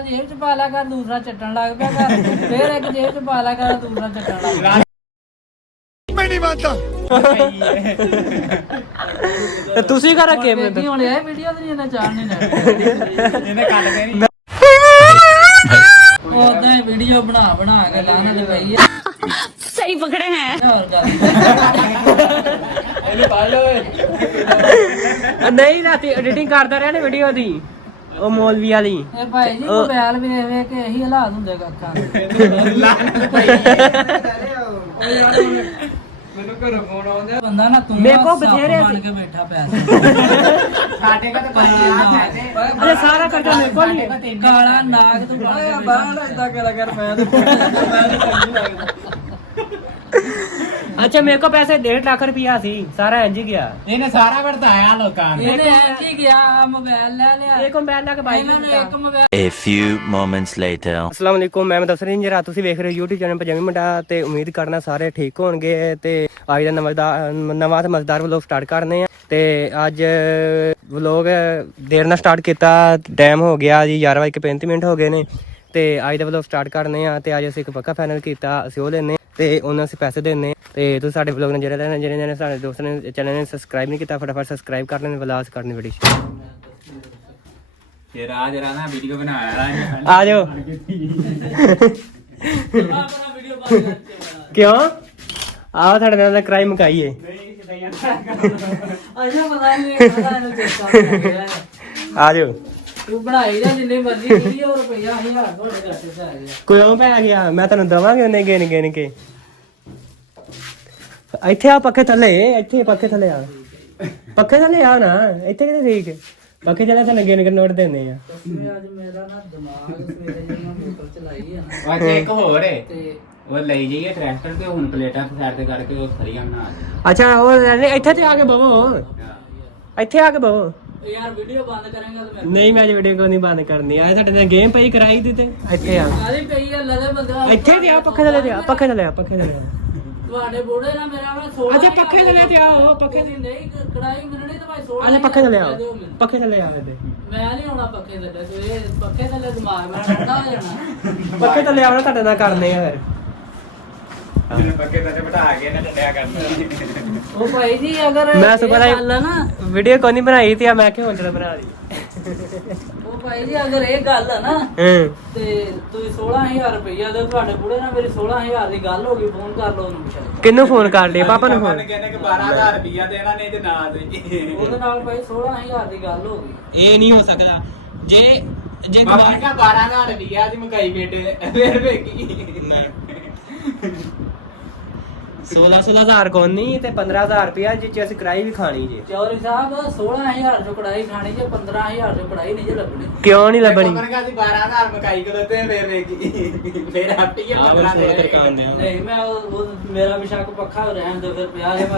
ਜੇਬ ਚ ਪਾ ਲਿਆ ਕਰ, ਦੂਸਰਾ ਚੱਟਣ ਲੱਗ ਪਿਆ ਕਰ, ਫੇਰ ਇੱਕ ਜੇਬ ਚ ਪਾ ਲਿਆ ਕਰ, ਦੂਸਰਾ ਚੱਟਣ ਲੱਗ ਪਿਆ। ਮੈਂ ਨਹੀਂ ਮੰਨਦਾ। ਤੇ ਤੁਸੀਂ ਕਰ ਰੱਖੇ ਮੈਂ ਹੁਣ ਇਹ ਵੀਡੀਓ ਤੇ ਇਹਨਾਂ ਚਾਣ ਨਹੀਂ ਲੈਣੀ, ਇਹਨੇ ਕੱਢ ਕੇ ਨਹੀਂ ਉਦਾਂ ਹੀ ਵੀਡੀਓ ਬਣਾ ਕੇ ਲਾਣ ਪਈ ਆ। सही पकड़े हैं। ਹੋਰ ਗੱਲ ਇਹਨੂੰ ਪਾ ਲਓ ਨਹੀਂ ਰਾਤੀ ਐਡੀਟਿੰਗ ਕਰਦਾ ਰਿਹਾ ਨਾ ਵੀਡੀਓ ਦੀ ਉਹ ਮੌਲਵੀ ਵਾਲੀ ਇਹ ਭਾਈ ਜੀ ਮੋਬਾਈਲ ਵੇਖ ਵੇਖ ਕੇ ਇਹੀ ਹਾਲਾਤ ਹੁੰਦੇ ਕੱਖਾਂ ਦੇ। ਮੈਨੂੰ ਘਰੋਂ ਫੋਨ ਆਉਂਦਾ ਬੰਦਾ ਨਾ ਤੂੰ ਮੇਰੇ ਕੋਲ ਸੱਪ ਬਥੇਰੇ ਬਣ ਸੀ। ਕੇ ਬੈਠਾ ਪਿਆ ਸਾਡੇ ਘਰ ਤਾਂ ਭਾਈ ਅਰੇ ਸਾਰਾ ਖਰਚਾ ਮੇਰੇ ਕੋਲ ਹੀ ਹੈ। ਕਾਲਾ ਨਾਗ ਤੂੰ ਬਣ ਕੇ ਬਾਹਰ ਇਦਾਂ ਕਰਿਆ ਕਰ ਮੈਂ ਤੇ ਚੰਗੀ ਲੱਗਦਾ ਅੱਛਾ ਮੇਰੇ ਕੋਲ ਪੈਸੇ 1.5 ਲੱਖ ਰੁਪਇਆ ਸੀ ਸਾਰਾ ਇੰਜ ਹੀ ਗਿਆ ਇਹਨੇ ਸਾਰਾ ਵਰਤਾਇਆ ਲੋਕਾਂ ਨੂੰ ਇਹਨੇ ਐਂ ਕੀ ਗਿਆ ਮੋਬਾਈਲ ਲੈ ਲਿਆ ਇਹ ਕੰਬਾਈਨ ਲਾ ਕੇ ਬਾਈ ਇਹਨਾਂ ਨੇ ਇੱਕ mobile A few moments later. ਅਸਲਾਮ ਵਾਲੇਕੁਮ ਮੈਂ ਦੱਸ ਰਹੀ ਜਰਾ ਤੁਸੀਂ ਵੇਖ ਰਹੇ ਹੋ YouTube ਚੈਨਲ ਪੰਜਾਬੀ ਮੁੰਡਾ ਤੇ ਉਮੀਦ ਕਰਨਾ ਸਾਰੇ ਠੀਕ ਹੋਣਗੇ ਤੇ ਅੱਜ ਦਾ ਨਵਾਂ ਤੇ ਮਜ਼ੇਦਾਰ ਵਲੋਗ ਸਟਾਰਟ ਕਰਨੇ ਆ ਤੇ ਅੱਜ ਵਲੋਗ ਦੇਰ ਨਾਲ ਸਟਾਰਟ ਕੀਤਾ ਟਾਈਮ ਹੋ ਗਿਆ ਜੀ 11:35 ਹੋ ਗਏ ਨੇ ਤੇ ਅੱਜ ਦਾ ਵਲੋਗ ਸਟਾਰਟ ਕਰਨੇ ਆ ਤੇ ਅੱਜ ਅਸੀਂ ਇੱਕ ਪੱਕਾ ਫਾਈਨਲ ਕੀਤਾ ਅਸੀਂ ਉਹ ਲੈਣੇ ਤੇ ਉਹਨਾਂ ਅਸੀਂ ਪੈਸੇ ਦੇਣੇ ਤੇ ਤੁਸੀਂ ਸਾਡੇ ਵਲੋਗ ਨੇ ਜਿਹੜੇ ਸਾਡੇ ਦੋਸਤ ਨੇ ਚੈਨਲ ਨੇ ਸਬਸਕ੍ਰਾਈਬ ਨਹੀਂ ਕੀਤਾ ਫਟਾਫਟ ਸਬਸਕ੍ਰਾਈਬ ਕਰ ਲੈਣ ਵਲਾਸ ਕਰਨੀ ਬੜੀ ਤੇ ਰਾਜ ਰਾਣਾ ਵੀਡੀਓ ਬਣਾਇਆ ਆ ਜਾਓ ਕਿਉਂ ਆਓ ਤੁਹਾਡੇ ਨਾਲ ਕ੍ਰਾਈਮ ਮੁਕਾਈਏ ਅੱਛਾ ਪਤਾ ਨਹੀਂ ਚੇਤਾ ਗਿਆ ਆ ਜਾਓ ਤੂੰ ਬਣਾਈ ਜਾ ਜਿੰਨੀ ਮਰਜ਼ੀ ਵੀਡੀਓ ਰੁਪਈਆ 1000 ਤੁਹਾਡੇ ਘਾਟੇ ਚ ਆ ਗਿਆ ਕਿਉਂ ਪੈ ਗਿਆ ਮੈਂ ਤੁਹਾਨੂੰ ਦਵਾਂਗੇ ਉਹਨੇ ਗਿਣ ਕੇ ਇੱਥੇ ਆ ਪੱਖੇ ਥੱਲੇ ਇੱਥੇ ਪੱਖੇ ਥੱਲੇ ਆ ਪੱਖੇ ਥੱਲੇ ਆ ਨਾ ਇੱਥੇ ਕਿਤੇ ਠੀਕ ਪੱਖੇ ਥੱਲੇ ਤਾਂ ਗਿਣ ਕੇ ਨੋਟ ਦਿੰਦੇ ਆ ਅੱਜ ਮੇਰਾ ਨਾ ਦਿਮਾਗ ਸਵੇਰੇ ਜਦੋਂ ਮੋਟਰ ਚਲਾਈ ਆ ਨਾ ਅੱਜ ਇੱਕ ਹੋਰ ਏ ਤੇ ਉਹ ਲਈ ਜਾਈਏ ਟਰੈਕਟਰ ਤੇ ਹੁਣ ਪਲੇਟਾਂ ਸਾਈਡ ਤੇ ਕਰਕੇ ਉਹ ਖਰੀਆਂ ਬਣਾ ਦੇ ਅੱਛਾ ਉਹ ਇੱਥੇ ਤੇ ਆ ਕੇ ਬਵੋ ਇੱਥੇ ਆ ਕੇ ਬਵੋ ਯਾਰ ਵੀਡੀਓ ਬੰਦ ਕਰਾਂਗਾ ਤੇ ਮੈਂ ਨਹੀਂ ਮੈਂ ਅੱਜ ਵੀਡੀਓ ਕੋਈ ਨਹੀਂ ਬੰਦ ਕਰਨੀ ਆ ਤੁਹਾਡੇ ਨਾਲ ਗੇਮ ਪਈ ਕਰਾਈ ਦੀ ਤੇ ਇੱਥੇ ਆ ਕਾਹਦੀ ਪਈ ਆ ਲਦੇ ਬੰਦਾ ਇੱਥੇ ਤੇ ਆ ਪੱਖੇ ਥੱਲੇ ਤੇ ਆ ਪੱਖੇ ਥੱਲੇ ਆ ਪੱਖੇ ਥੱਲੇ ਆ ਤੁਹਾਡੇ ਬੋੜੇ ਨਾਲ ਮੇਰਾ ਵਾ 16 ਅੱਛਾ ਪੱਖੇ ਥੱਲੇ ਤੇ ਆਓ ਪੱਖੇ ਦੀ ਨਹੀਂ ਕੜਾਈ ਮਿਲਣੀ ਤੇ ਭਾਈ 16 ਅੱਛਾ ਪੱਖੇ ਥੱਲੇ ਆਓ ਪੱਖੇ ਥੱਲੇ ਆ ਤੇ ਮੈਂ ਨਹੀਂ ਆਉਣਾ ਪੱਖੇ ਥੱਲੇ ਤੇ ਇਹ ਪੱਖੇ ਥੱਲੇ ਦਿਮਾਗ ਮੇਰਾ ਠੰਡਾ ਹੋ ਜਾਣਾ ਪੱਖੇ ਥੱਲੇ ਆਉਣਾ ਤੁਹਾਡੇ ਨਾਲ ਕਰਨੇ ਆ ਫਿਰ ਜਿਹਨੇ ਪੱਕੇ ਤੇ ਬਿਠਾ ਕੇ ਨਾ ਡੰਡਿਆ ਕਰਨਾ ਉਹ ਭਾਈ ਜੀ ਅਗਰ ਮੈਂ ਇਹ ਸੁਪਰ ਗੱਲ ਆ ਨਾ ਵੀਡੀਓ ਕੋਈ ਨਹੀਂ ਬਣਾਈ ਤੇ ਮੈਂ ਕਿਹਾ ਹੁਣ ਚਲ ਬਣਾ ਲਈ ਉਹ ਭਾਈ ਜੀ ਅਗਰ ਇਹ ਗੱਲ ਆ ਨਾ ਹੂੰ ਤੇ ਤੁਸੀਂ 16000 ਰੁਪਈਆ ਦੇ ਤੁਹਾਡੇ ਬੁੜੇ ਨਾਲ ਮੇਰੀ 16000 ਦੀ ਗੱਲ ਹੋ ਗਈ ਫੋਨ ਕਰ ਲਓ ਉਹਨੂੰ ਪੁੱਛੋ ਕਿੰਨੂੰ ਫੋਨ ਕਰ ਲਿਆ ਪਾਪਾ ਨੂੰ ਫੋਨ ਕਹਿੰਦੇ ਕਿ 12000 ਰੁਪਇਆ ਦੇਣਾ ਨਹੀਂ ਤੇ ਨਾ ਦੇ ਉਹਦੇ ਨਾਲ ਭਾਈ 16000 ਦੀ ਗੱਲ ਹੋ ਗਈ ਇਹ ਨਹੀਂ ਹੋ ਸਕਦਾ ਜੇ ਬਾਬਾ ਨੇ ਕਿਹਾ 12000 ਰੁਪਇਆ ਦੀ ਮਕਾਈ ਬੇਟੇ ਫੇਰ ਵੇਖੀ 16,000 ਕੋਲ ਨਹੀਂ ਤੇ 15,000 ਰੁਪਇਆ ਜਿੱਚ ਅਸੀਂ ਕਰਾਈ ਵੀ ਖਾਣੀ ਜੇ ਚੌਧਰੀ ਸਾਹਿਬ 16000 ਚੋਂ ਕੜਾਈ ਖਾਣੀ ਜੇ 15000 ਚੋਂ ਕੜਾਈ ਨਹੀਂ ਜੇ ਲੱਭਣੀ ਕਿਉਂ ਨਹੀਂ ਲੱਭਣੀ ਬਾਬਾ ਨੇ ਕਿਹਾ ਸੀ 12000 ਮਕਾਈ ਕਦੋਂ ਤੇ ਫੇਰ ਵੇਖੀ ਫੇਰ ਆਪੀ ਇਹ 15 ਦੇ ਨਹੀਂ ਮੈਂ ਉਹ ਮੇਰਾ ਵੀ ਸ਼ੱਕ ਪੱਖਾ ਰਹਿਣ ਦੇ ਫਿਰ ਪਿਆ ਹੈ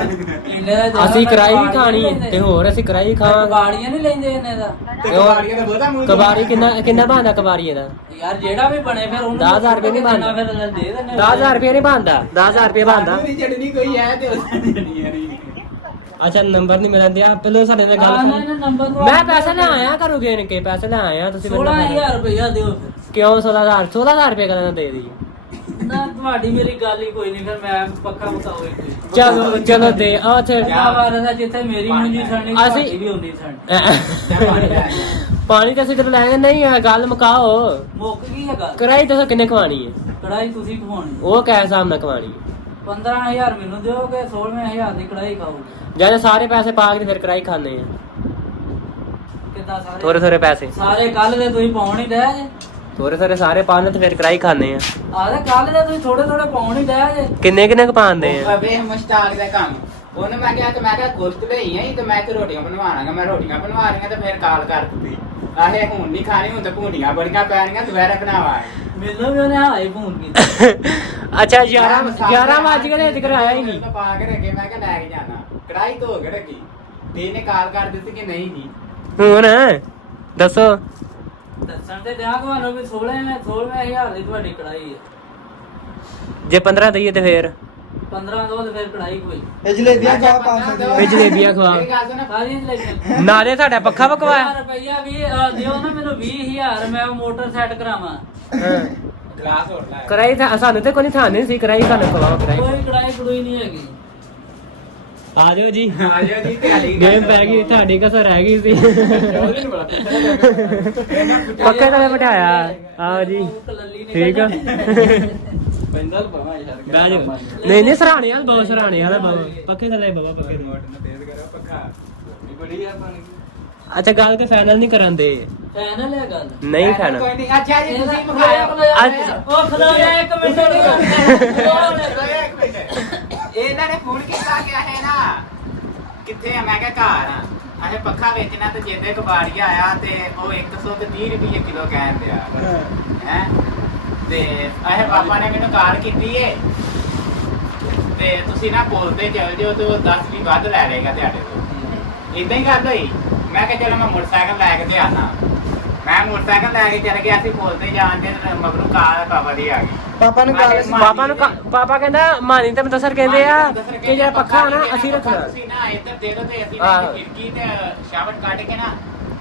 ਮੈਂ ਅਸੀਂ ਕਰਾਈ ਵੀ ਖਾਣੀ ਹੈ ਤੇ ਹੋਰ ਅਸੀਂ ਕਰਾਈ ਖਾਵਾਂਗੇ ਕਬਾੜੀਆਂ ਨਹੀਂ ਲੈਂਦੇ ਇਹਨੇ ਦਾ ਤੇ ਕਬਾੜੀਆਂ ਦਾ ਬਹੁਤਾ ਮੂੰਹ ਕਬਾਰੀ ਕਿੰਨਾ ਬਣਦਾ ਕਬਾਰੀ ਇਹਦਾ ਯਾਰ ਜਿਹੜਾ ਵੀ ਬਣੇ ਫਿਰ ਉਹਨੂੰ 10,000 ਰੁਪਏ ਨਹੀਂ ਬਣਦਾ ਫਿਰ ਦੇ ਦਿੰਦੇ 10,000 ਰੁਪਏ ਨਹੀਂ ਬਣਦਾ 10,000 ਰੁਪਏ ਬਣਦਾ ਨਹੀਂ ਚੜਨੀ ਕੋਈ ਹੈ ਤੇ ਉਹ ਚੜਨੀ ਨਹੀਂ ਅੱਛਾ ਨੰਬਰ ਨਹੀਂ ਮਿਲਣ ਦਿਆ ਪਹਿਲਾਂ ਸਾਡੇ ਨਾਲ ਗੱਲ ਨਾ ਨੰਬਰ ਮੈਂ ਪੈਸੇ ਲੈ ਆਇਆ ਘਰੋਂ ਗੇਣ ਕੇ ਪੈਸੇ ਲੈ ਆਇਆ ਤੁਸੀਂ 16000 ਰੁਪਇਆ ਦਿਓ ਫਿਰ ਕਿਉਂ 16,000 ਰੁਪਏ ਕਰਾਂ ਦੇ ਦੀ ਨਾ ਤੁਹਾਡੀ ਮੇਰੀ ਗੱਲ ਹੀ ਕੋਈ ਨਹੀਂ ਫਿਰ ਮੈਂ ਪੱਕਾ ਬਤਾਓ ਚਲੋ ਦੇ ਆ ਉੱਥੇ ਵਾਰਦਾ ਜਿੱਥੇ ਮੇਰੀ ਹੁੰਦੀ ਸੜਨੀ ਅਸੀਂ- ਤੁਹਾਡੀ ਵੀ ਹੁੰਦੀ ਸੜਨੀ ਪਾਣੀ ਤਾਂ ਅਸੀਂ ਤੇ ਲੈਣੇ ਨਹੀਂ ਆ ਗੱਲ ਮੁਕਾਓ ਮੁੱਕ ਗਈ ਹੈ ਗੱਲ ਕਰਾਈ ਦੱਸੋ ਕਿੰਨੇ ਖਵਾਣੀ ਹੈ ਕੜਾਈ ਤੁਸੀਂ ਖਵਾਉਣੀ ਉਹ ਕਿਸ ਹਿਸਾਬ ਨਾਲ ਖਵਾਣੀ ਹੈ 15000 ਮੈਨੂੰ ਦਿਓਗੇ 16000 ਦੀ ਕੜਾਈ ਖਾਓਗੇ ਜਦ ਸਾਰੇ ਪੈਸੇ ਪਾ ਕੇ ਤੇ ਫਿਰ ਕਰਾਈ ਖਾਣੇ ਆ ਕਿੱਦਾਂ ਸਾਰੇ ਥੋੜੇ ਪੈਸੇ ਸਾਰੇ ਕੱਲ ਦੇ ਤੁਸੀਂ ਪਾਉਣ ਹੀ ਡਿਆ ਜੇ ਥੋੜੇ ਸਾਰੇ ਪਾਣੇ ਤੇ ਫਿਰ ਕਰਾਈ ਖਾਣੇ ਆ ਆਦੇ ਕੱਲ ਦੇ ਤੁਸੀਂ ਥੋੜੇ ਪਾਉਣ ਹੀ ਡਿਆ ਜੇ ਕਿੰਨੇ ਕੁ ਪਾਉਂਦੇ ਆ ਅਬੇ ਮੁਸ਼ਤਾਕ ਦਾ ਕੰਮ ਉਹਨੇ ਮੈਂ ਕਿਹਾ ਗੁਰਤ ਲਈ ਆਈ ਤੇ ਮੈਂ ਤੇ ਰੋਟੀਆਂ ਬਣਵਾਣਾਗਾ ਮੈਂ ਰੋਟੀਆਂ ਬਣਵਾ ਰਹੀਆਂ ਤੇ ਫਿਰ ਕਾਲ ਕਰ ਦਿੱਤੀ ਆਹੇ ਹੁਣ ਨਹੀਂ ਖਾਣੀ ਹੁਣ ਤੇ ਭੁੰਡੀਆਂ ਬੜੀਆਂ ਪੈਣੀਆਂ ਦੁਬਾਰਾ ਬਣਾਵਾ ਮੈਨੂੰ ਵੀ ਉਹਨੇ ਹਾਈ ਫੋਨ ਕੀਤਾ ਅੱਛਾ 11 ਵਜ ਗਏ ਤੇ ਕਰਾਇਆ ਹੀ ਨਹੀਂ ਪਾ ਕੇ ਰੱਖੇ ਮੈਂ ਕਿਹਾ ਲੈ ਕੇ ਜਾਣਾ ਕੜਾਈ ਧੋ ਕੇ ਰੱਖੀ ਤੇ ਇਹਨੇ ਕਾਲ ਕਰ ਦਿੱਤੀ ਕਿ ਨਹੀਂ ਜੀ ਹੁਣ ਦੱਸੋ ਦੱਸਣ ਤੇ ਦਿਆ ਤੁਹਾਨੂੰ ਵੀ 16000 ਦੀ ਤੁਹਾਡੀ ਕੜਾਈ ਹੈ ਜੇ 15 ਦਈਏ ਤੇ ਫੇਰ 15 ਦੋ ਤੇ ਫਿਰ ਕੜਾਈ ਕੋਈ ਇਹ ਜਲੇਬੀਆਂ ਖਾ 500 ਦੀਆਂ। ਇਹ ਜਲੇਬੀਆਂ ਖਵਾ। ਮੇਰੀ ਗੱਲ ਸੁਣ ਸਾਰੀਆਂ ਜਲੇਬੀਆਂ ਨਾਲੇ ਸਾਡਾ ਪੱਖਾ ਵਕਵਾਇਆ। ਰੁਪਈਆ ਵੀ ਦਿਓ ਨਾ ਮੈਨੂੰ 20000 ਮੈਂ ਉਹ ਮੋਟਰ ਸੈੱਟ ਕਰਾਵਾਂ। ਗਲਾਸ ਹੋਰ ਲੈ ਕਰਾਈ ਤਾਂ ਸਾਨੂੰ ਤੇ ਕੋਈ ਨਹੀਂ ਥਾਂ ਨਹੀਂ ਸੀ ਕਰਾਈ ਸਾਨੂੰ ਖਵਾਓ ਕਰਾਈ। ਕੋਈ ਕੜਾਈ ਕੜੂਈ ਨਹੀਂ ਹੈਗੀ। ਆ ਜਾਓ ਜੀ ਆ ਜਾ ਜੀ ਤੇ ਹਾਲੀ ਗੇਮ ਪੈ ਗਈ ਤੁਹਾਡੀ ਕਸਰ ਰਹਿ ਗਈ ਸੀ ਪੱਕੇ ਕਦੇ ਬਿਠਾਇਆ ਆਓ ਜੀ ਠੀਕ ਆ ਪੈਂਦਾ ਲਵਾਂ ਯਾਰ ਬਹਿ ਜਾਓ ਨਹੀਂ ਨਹੀਂ ਸਰਾਣੇ ਵਾਲ ਬਹੁਤ ਸਰਾਣੇ ਵਾਲਾ ਬਾਬਾ ਪੱਕੇ ਥੱਲੇ ਬਾਬਾ ਪੱਕੇ ਤੇਜ਼ ਕਰੋ ਪੱਖਾ ਵੀ ਬੜੀ ਆ ਪਾਣੀ ਅੱਛਾ ਗੱਲ ਤੇ ਫਾਈਨਲ ਨਹੀਂ ਕਰਾਂਦੇ ਫਾਈਨਲ ਹੈ ਗੱਲ। ਨਹੀਂ ਖਾਣਾ ਕੋਈ ਨਹੀਂ ਅੱਛਾ ਜੀ ਤੁਸੀਂ ਉਹ ਮਖਾਇਆ ਖਲੋ ਜਾ ਇੱਕ ਮਿੰਟ ਇਹਨਾਂ ਨੇ ਫੋਨ ਕੀਤਾ ਕਿ ਹੈ ਨਾ ਕਿੱਥੇ ਆ ਮੈਂ ਕਿਹਾ ਘਰ ਆ ਅਜੇ ਪੱਖਾ ਵੇਚਣਾ ਤੇ ਜਿੱਦੇ ਕਬਾੜੀਆ ਆਇਆ ਤੇ ਉਹ 130 ਰੁਪਏ ਕਿਲੋ ਕਹਿਣ ਦਿਆ ਹੈ ਤੇ ਇਹ ਪਾਪਾ ਨੇ ਮੈਨੂੰ ਕਾਲ ਕੀਤੀ ਏ ਤੇ ਤੁਸੀਂ ਨਾ ਬੋਲਦੇ ਚੱਲ ਜਿਓ ਤੇ ਉਹ 10 ਵੀ ਵੱਧ ਲੈ ਲੇਗਾ ਤੁਹਾਡੇ ਤੋਂ ਇਦਾਂ ਹੀ ਗੱਲ ਹੋਈ ਮੈਂ ਕਿਹਾ ਚਲੋ ਮੈਂ ਮੋਟਰਸਾਈਕਲ ਲੈ ਕੇ ਤੇ ਆਣਾ ਮੈਂ ਮੋਟਰਸਾਈਕਲ ਲੈ ਕੇ ਚਲ ਗਿਆ ਅਸੀਂ ਬੋਲਦੇ ਜਾਂਦੇ ਮਗਰੋਂ ਕਾਲ ਪਾਪਾ ਦੀ ਆ ਗਈ ਪਾਪਾ ਨੂੰ ਕਾਲ ਪਾਪਾ ਕਹਿੰਦਾ ਮਾਨੀ ਤੇ ਮਤਸਰ ਕਹਿੰਦੇ ਆ ਕਿ ਜਿਹੜਾ ਪੱਖਾ ਨਾ ਅਸੀਂ ਰੱਖਣਾ ਤੁਸੀਂ ਨਾ ਇੱਧਰ ਦੇ ਦੋ ਤੇ ਅਸੀਂ ਆਹੋ। ਖਿੜਕੀ ਤੇ ਸ਼ਾਵਟ ਕੱਢ ਕੇ ਨਾ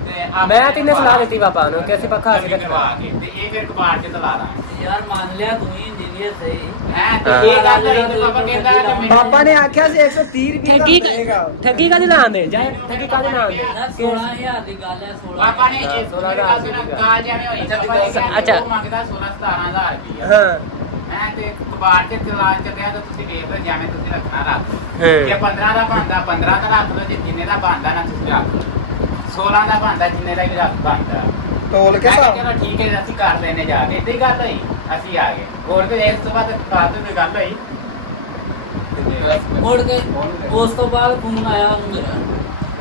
ਤੇ ਮੈਂ ਤਿੰਨੇ ਸਲਾਹ ਦਿੱਤੀ ਪਾਪਾ ਨੂੰ ਕਿ ਅਸੀਂ ਪੱਖਾ ਅਸੀਂ ਰੱਖਣਾ ਤੇ ਇਹ ਫਿਰ ਕਬਾੜ ਚ ਤਲਾ ਦਾਂ ਯਾਰ ਮੰਨ ਲਿਆ ਤੂੰ ਹੀ ਇੰਜੀਨੀਅਰ ਸਹੀ। ਹੈ ਤੇ ਇਹ ਗੱਲ ਹੋਈ ਤੇ ਪਾਪਾ ਕਹਿੰਦਾ ਕਿ ਮੈਨੂੰ ਪਾਪਾ ਨੇ ਆਖਿਆ ਸੀ 130 ਰੁਪਏ ਦਾ ਠੱਗੀ ਦੇਗਾ। ਠੱਗੀ ਕਾਹਦੀ ਲਾਉਂਦੇ ਜਾਏ ਠੱਗੀ ਕਾਹਦੀ ਲਾਉਂਦੇ ਨਾ 16000 ਦੀ ਗੱਲ ਹੈ 16। ਪਾਪਾ ਨੇ ਇਹ 16,000 ਦੀ ਕਾਲ ਜਿਵੇਂ ਹੋਈ ਪਾਪਾ ਨੇ ਕਿਹਾ ਅੱਛਾ। ਉਹ ਮੰਗਦਾ 16-17,000 ਰੁਪਏ ਹਾਂ ਮੈਂ ਤੇ ਕਬਾੜ ਚ ਤਲਾ ਚੱਲਿਆ ਤਾਂ ਤੁਸੀਂ ਵੇਖ ਲਓ ਜਿਵੇਂ ਤੁਸੀਂ ਰੱਖਣਾ ਰੱਖ ਹਾਂ। ਜੇ 15 ਦਾ ਬਣਦਾ 15 ਦਾ ਰੱਖ ਲਓ ਜੇ ਜਿੰਨੇ ਦਾ ਬਣਦਾ ਨਾ ਤੁਸੀਂ ਰੱਖ ਲਓ 16 ਦਾ ਬਣਦਾ ਜਿੰਨੇ ਦਾ ਵੀ ਰੱਖ ਬਣਦਾ ਤੋਲ ਕੇ ਮੈਂ ਕਿਹਾ ਹਿਸਾਬ ਚਲੋ ਠੀਕ ਹੈ ਅਸੀਂ ਕਰ ਲੈਨੇ ਜਾ ਕੇ ਏਦਾਂ ਹੀ ਗੱਲ ਹੋਈ ਅਸੀਂ ਆ ਗਏ ਹੋਰ ਤੇ ਇਸ ਤੋਂ ਬਾਅਦ ਬਾਅਦ ਵਿੱਚ ਗੱਲ ਹੋਈ ਮੁੜ ਕੇ ਉਸ ਤੋਂ ਬਾਅਦ ਫੋਨ ਆਇਆ ਉਹਨੂੰ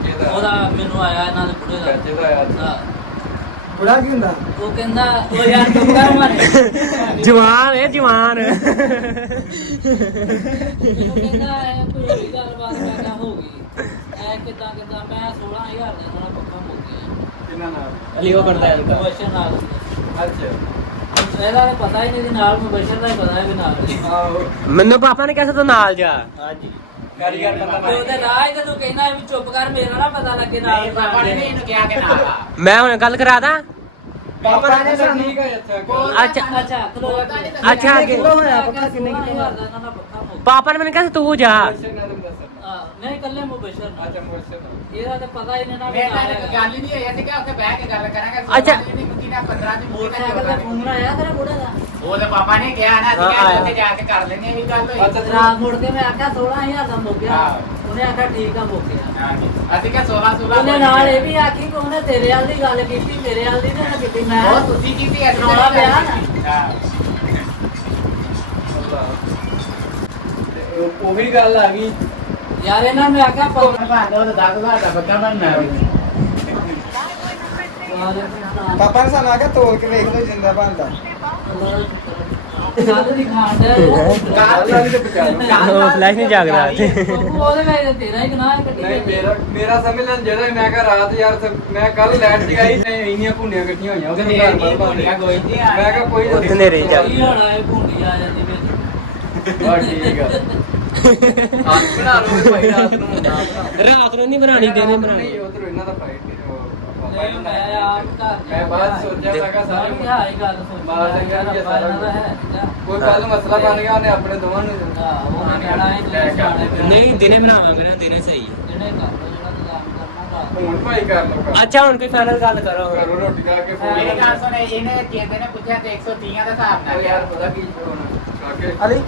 ਮੇਰਾ ਉਹਦਾ ਮੈਨੂੰ ਆਇਆ ਇਹਨਾਂ ਦੇ ਬੁੜੇ ਦਾ ਹਾਂ। ਬੁੜਾ ਕੀ ਹੁੰਦਾ? ਉਹ ਕਹਿੰਦਾ ਉਹ ਯਾਰ ਚੁੱਪ ਕਰ ਮਾਰੇ ਜਵਾਨ ਹੈ ਜਵਾਨ ਮੈਨੂੰ ਕਹਿੰਦਾ ਇਹ ਕੋਈ ਹੋਈ ਗੱਲਬਾਤ ਮੈਂ ਕਿਹਾ ਹੋ ਗਈ ਐ ਕਿਦਾਂ ਮੈਂ 16000 ਦਾ ਨਾਲ ਪੱਕਾ ਮੁੱਕ ਗਿਆ ਕਿੰਨਾ ਨਾਲ ਅਲੀ ਉਹ ਕਰਦਾ ਹੈ ਮੁਬਸ਼ਰ ਨਾਲ ਅੱਛਾ ਇਹਦਾ ਤਾਂ ਪਤਾ ਹੀ ਨਹੀਂ ਸੀ ਨਾਲ ਮੁਬਸ਼ਰ ਦਾ ਹੀ ਪਤਾ ਹੈ ਵੀ ਨਾਲ ਆਹੋ ਮੈਨੂੰ ਪਾਪਾ ਨੇ ਕਿਹਾ ਸੀ ਤੂੰ ਨਾਲ ਜਾ ਹਾਂਜੀ ਕਾਰੀਗਰ ਦਾ ਤੇ ਉਹਦੇ ਰਾਹ ਹੀ ਤੇ ਤੂੰ ਕਹਿੰਦਾ ਵੀ ਚੁੱਪ ਕਰ ਮੇਰਾ ਨਾ ਪਤਾ ਲੱਗੇ ਨਾਲ ਨਹੀਂ ਪਾਪਾ ਨੇ ਨਹੀਂ ਇਹਨੂੰ ਕਿਹਾ ਕਿ ਨਾ ਆ ਮੈਂ ਹੁਣ ਗੱਲ ਕਰਾ ਦਾਂ ਪਾਪਾ ਨੇ ਸਾਨੂੰ ਅੱਛਾ ਅੱਛਾ ਖਲੋ ਅੱਛਾ ਅੱਗੇ ਕਿਲੋ ਹੋਇਆ ਪੱਖਾ ਕਿੰਨੇ ਕਿਲੋ ਹੋਇਆ? ਦਾ ਨਾ ਪੱਕਾ ਮੁੱਕ ਪਾਪਾ ਨੇ ਮੈਨੂੰ ਕਿਹਾ ਸੀ ਤੂੰ ਜਾ ਨਹੀਂ ਕੱਲੇ ਮੁਬਸ਼ਰ ਨਾਲ ਅੱਛਾ ਮੁਰਸ਼ਦ ਇਹਦਾ ਤਾਂ ਪਤਾ ਹੀ ਨਹੀਂ ਨਾ ਵੀ ਮੈਂ ਨਾਲ ਤਾਂ ਹੈਗਾ। ਗੱਲ ਹੀ ਨਹੀਂ ਹੋਈ ਅਸੀਂ ਕਿ ਉੱਥੇ ਬਹਿ ਕੇ ਗੱਲ ਕਰਾਂਗੇ ਅੱਛਾ। ਨਹੀਂ ਮੁੱਕੀ ਨਾ 15 ਦੀ ਮੁੱਕੀ ਮੋਟਰਸਾਈਕਲ ਦਾ ਫੋਨ ਆਇਆ ਤੇਰਾ ਬੁੜੇ ਦਾ ਉਹ ਤਾਂ ਪਾਪਾ ਨੇ ਕਿਹਾ ਨਾ ਅਸੀਂ ਹਾਂ, ਕਿਹਾ ਆਇਆ। ਉੱਥੇ ਜਾ ਕੇ ਕਰ ਲੈਂਦੇ ਆ ਵੀ ਗੱਲ ਹੋਈ ਰਾਤ ਮੁੜ ਕੇ ਮੈਂ ਆਖਿਆ 16000 ਦਾ ਮੁੱਕ ਗਿਆ ਹਾਂ। ਉਹਨੇ ਆਖਿਆ ਠੀਕ ਆ ਮੁੱਕ ਗਿਆ ਹਾਂਜੀ ਅਸੀਂ ਕਿਹਾ 16 ਉਹਨੇ ਨਾਲ ਇਹ ਵੀ ਆਖੀ ਕਿ ਉਹਨੇ ਤੇਰੇ ਵਾਲ ਦੀ ਗੱਲ ਕੀਤੀ ਮੇਰੇ ਵਾਲ ਦੀ ਨਹੀਂ ਕੀਤੀ ਮੈਂ ਉਹ ਤੁਸੀਂ ਕੀਤੀ ਅਸੀਂ ਰੌਲਾ ਤਾਂ ਪਿਆ ਕੀਤੀ। ਹਾਂ ਉਹ ਵੀ ਗੱਲ ਆ ਗਈ ਯਾਰ ਇਹਨਾਂ ਨੇ ਆਖਿਆ ਭਾਂਦਾ ਉਹ 10,000 ਦਾ ਬੱਕਾ ਬਣਨਾ ਪਾਪਾ ਨੇ ਸਾਨੂੰ ਆਖਿਆ ਤੋਲ ਕੇ ਵੇਖ ਲਓ ਜਿੰਦਾ ਬਣਦਾ। ਗੱਲ ਦੀ ਖਾਣ ਦੇ ਗੱਲ ਵਾਲੀ ਤੇ ਬਚਾ ਲਓ ਉਹ ਫਲੈਸ਼ ਨਹੀਂ ਜਾਗਦਾ ਉਹਦੇ ਵਿੱਚ ਤੇਰਾ ਹੀ ਗੁਨਾਹ ਕੱਢੀ ਨਹੀਂ ਮੇਰਾ ਸਮਝ ਲੈਣ ਜਿਹੜਾ ਮੈਂ ਕਿਹਾ ਰਾਤ ਯਾਰ ਮੈਂ ਕੱਲ ਲਾਈਟ ਜਗਾਈ ਤੇ ਇੰਨੀਆਂ ਭੁੰਡੀਆਂ ਇਕੱਠੀਆਂ ਹੋਈਆਂ ਉਹਦੇ ਘਰ ਬਾਹਰ ਭੁੰਡੀਆਂ ਕੋਈ ਨਹੀਂ ਆ। ਮੈਂ ਕਿਹਾ ਕੋਈ ਉੱਥੇ ਹਨੇਰੇ ਹੀ ਕੀ ਹੋਣਾ ਇਹ ਭੁੰਡੀ ਆ ਜਾਂਦੀ ਵਿੱਚ ਹਾਂ ਠੀਕ ਆ ਆਪ ਬਣਾ ਲਓ ਭਾਈ ਰਾਤ ਨੂੰ ਨਾ ਬਣਾ ਰਾਤ ਨੂੰ ਨਹੀਂ ਬਣਾਣੀ ਦਿਨੇ ਬਣਾਣੀ ਨਹੀਂ ਉਧਰ ਇਹਨਾਂ ਦਾ ਫਾਈਟ ਨਹੀਂ ਮੈਂ ਆਪ ਘਰ ਮੈਂ ਬਾਅਦ ਸੋਚਿਆ ਮੈਂ ਕਿਹਾ ਸਾਰੇ ਸਾਰੇ ਹਾਈ ਗੱਲ ਸੋਚੀ ਬਾਹਰ ਦੇ ਯਾਰ ਕਹਿੰਦੇ ਆਪਾਂ ਇਹਨਾਂ ਦਾ ਹੈ ਕੋਈ ਕੱਲ ਮਸਲਾ ਬਣ ਗਿਆ ਉਹਨੇ ਆਪਣੇ ਦੋਵਾਂ ਨੂੰ ਉਹ ਕਹਿਣਾ ਹੈ ਨਹੀਂ ਦਿਨੇ ਬਣਾਵਾਂਗੇ ਨਾ ਦਿਨੇ ਸਹੀ ਜਿਹੜੇ ਕਰ ਲੋ ਜਿਹੜਾ ਨਿਜ਼ਾਮ ਕਰਨਾ ਕਰ ਹੁਣ ਭਾਈ ਕਰ ਲਓ ਕੰਮ। ਅੱਛਾ ਹੁਣ ਕੋਈ ਫਾਈਨਲ ਗੱਲ ਕਰੋ ਕਰੋ ਰੋਟੀ ਖਾ ਕੇ ਫੋਨ ਮੇਰੀ ਗੱਲ ਸੁਣ ਇਹਨੇ ਕਹਿੰਦੇ ਨੇ ਪੁੱਛਿਆ ਤੇ 130 ਦਾ ਹਿਸਾਬ ਨਾਲ ਯਾਰ ਪਤਾ ਕੀ ਹੁਣ ਖਾ ਕੇ ਅਲੀ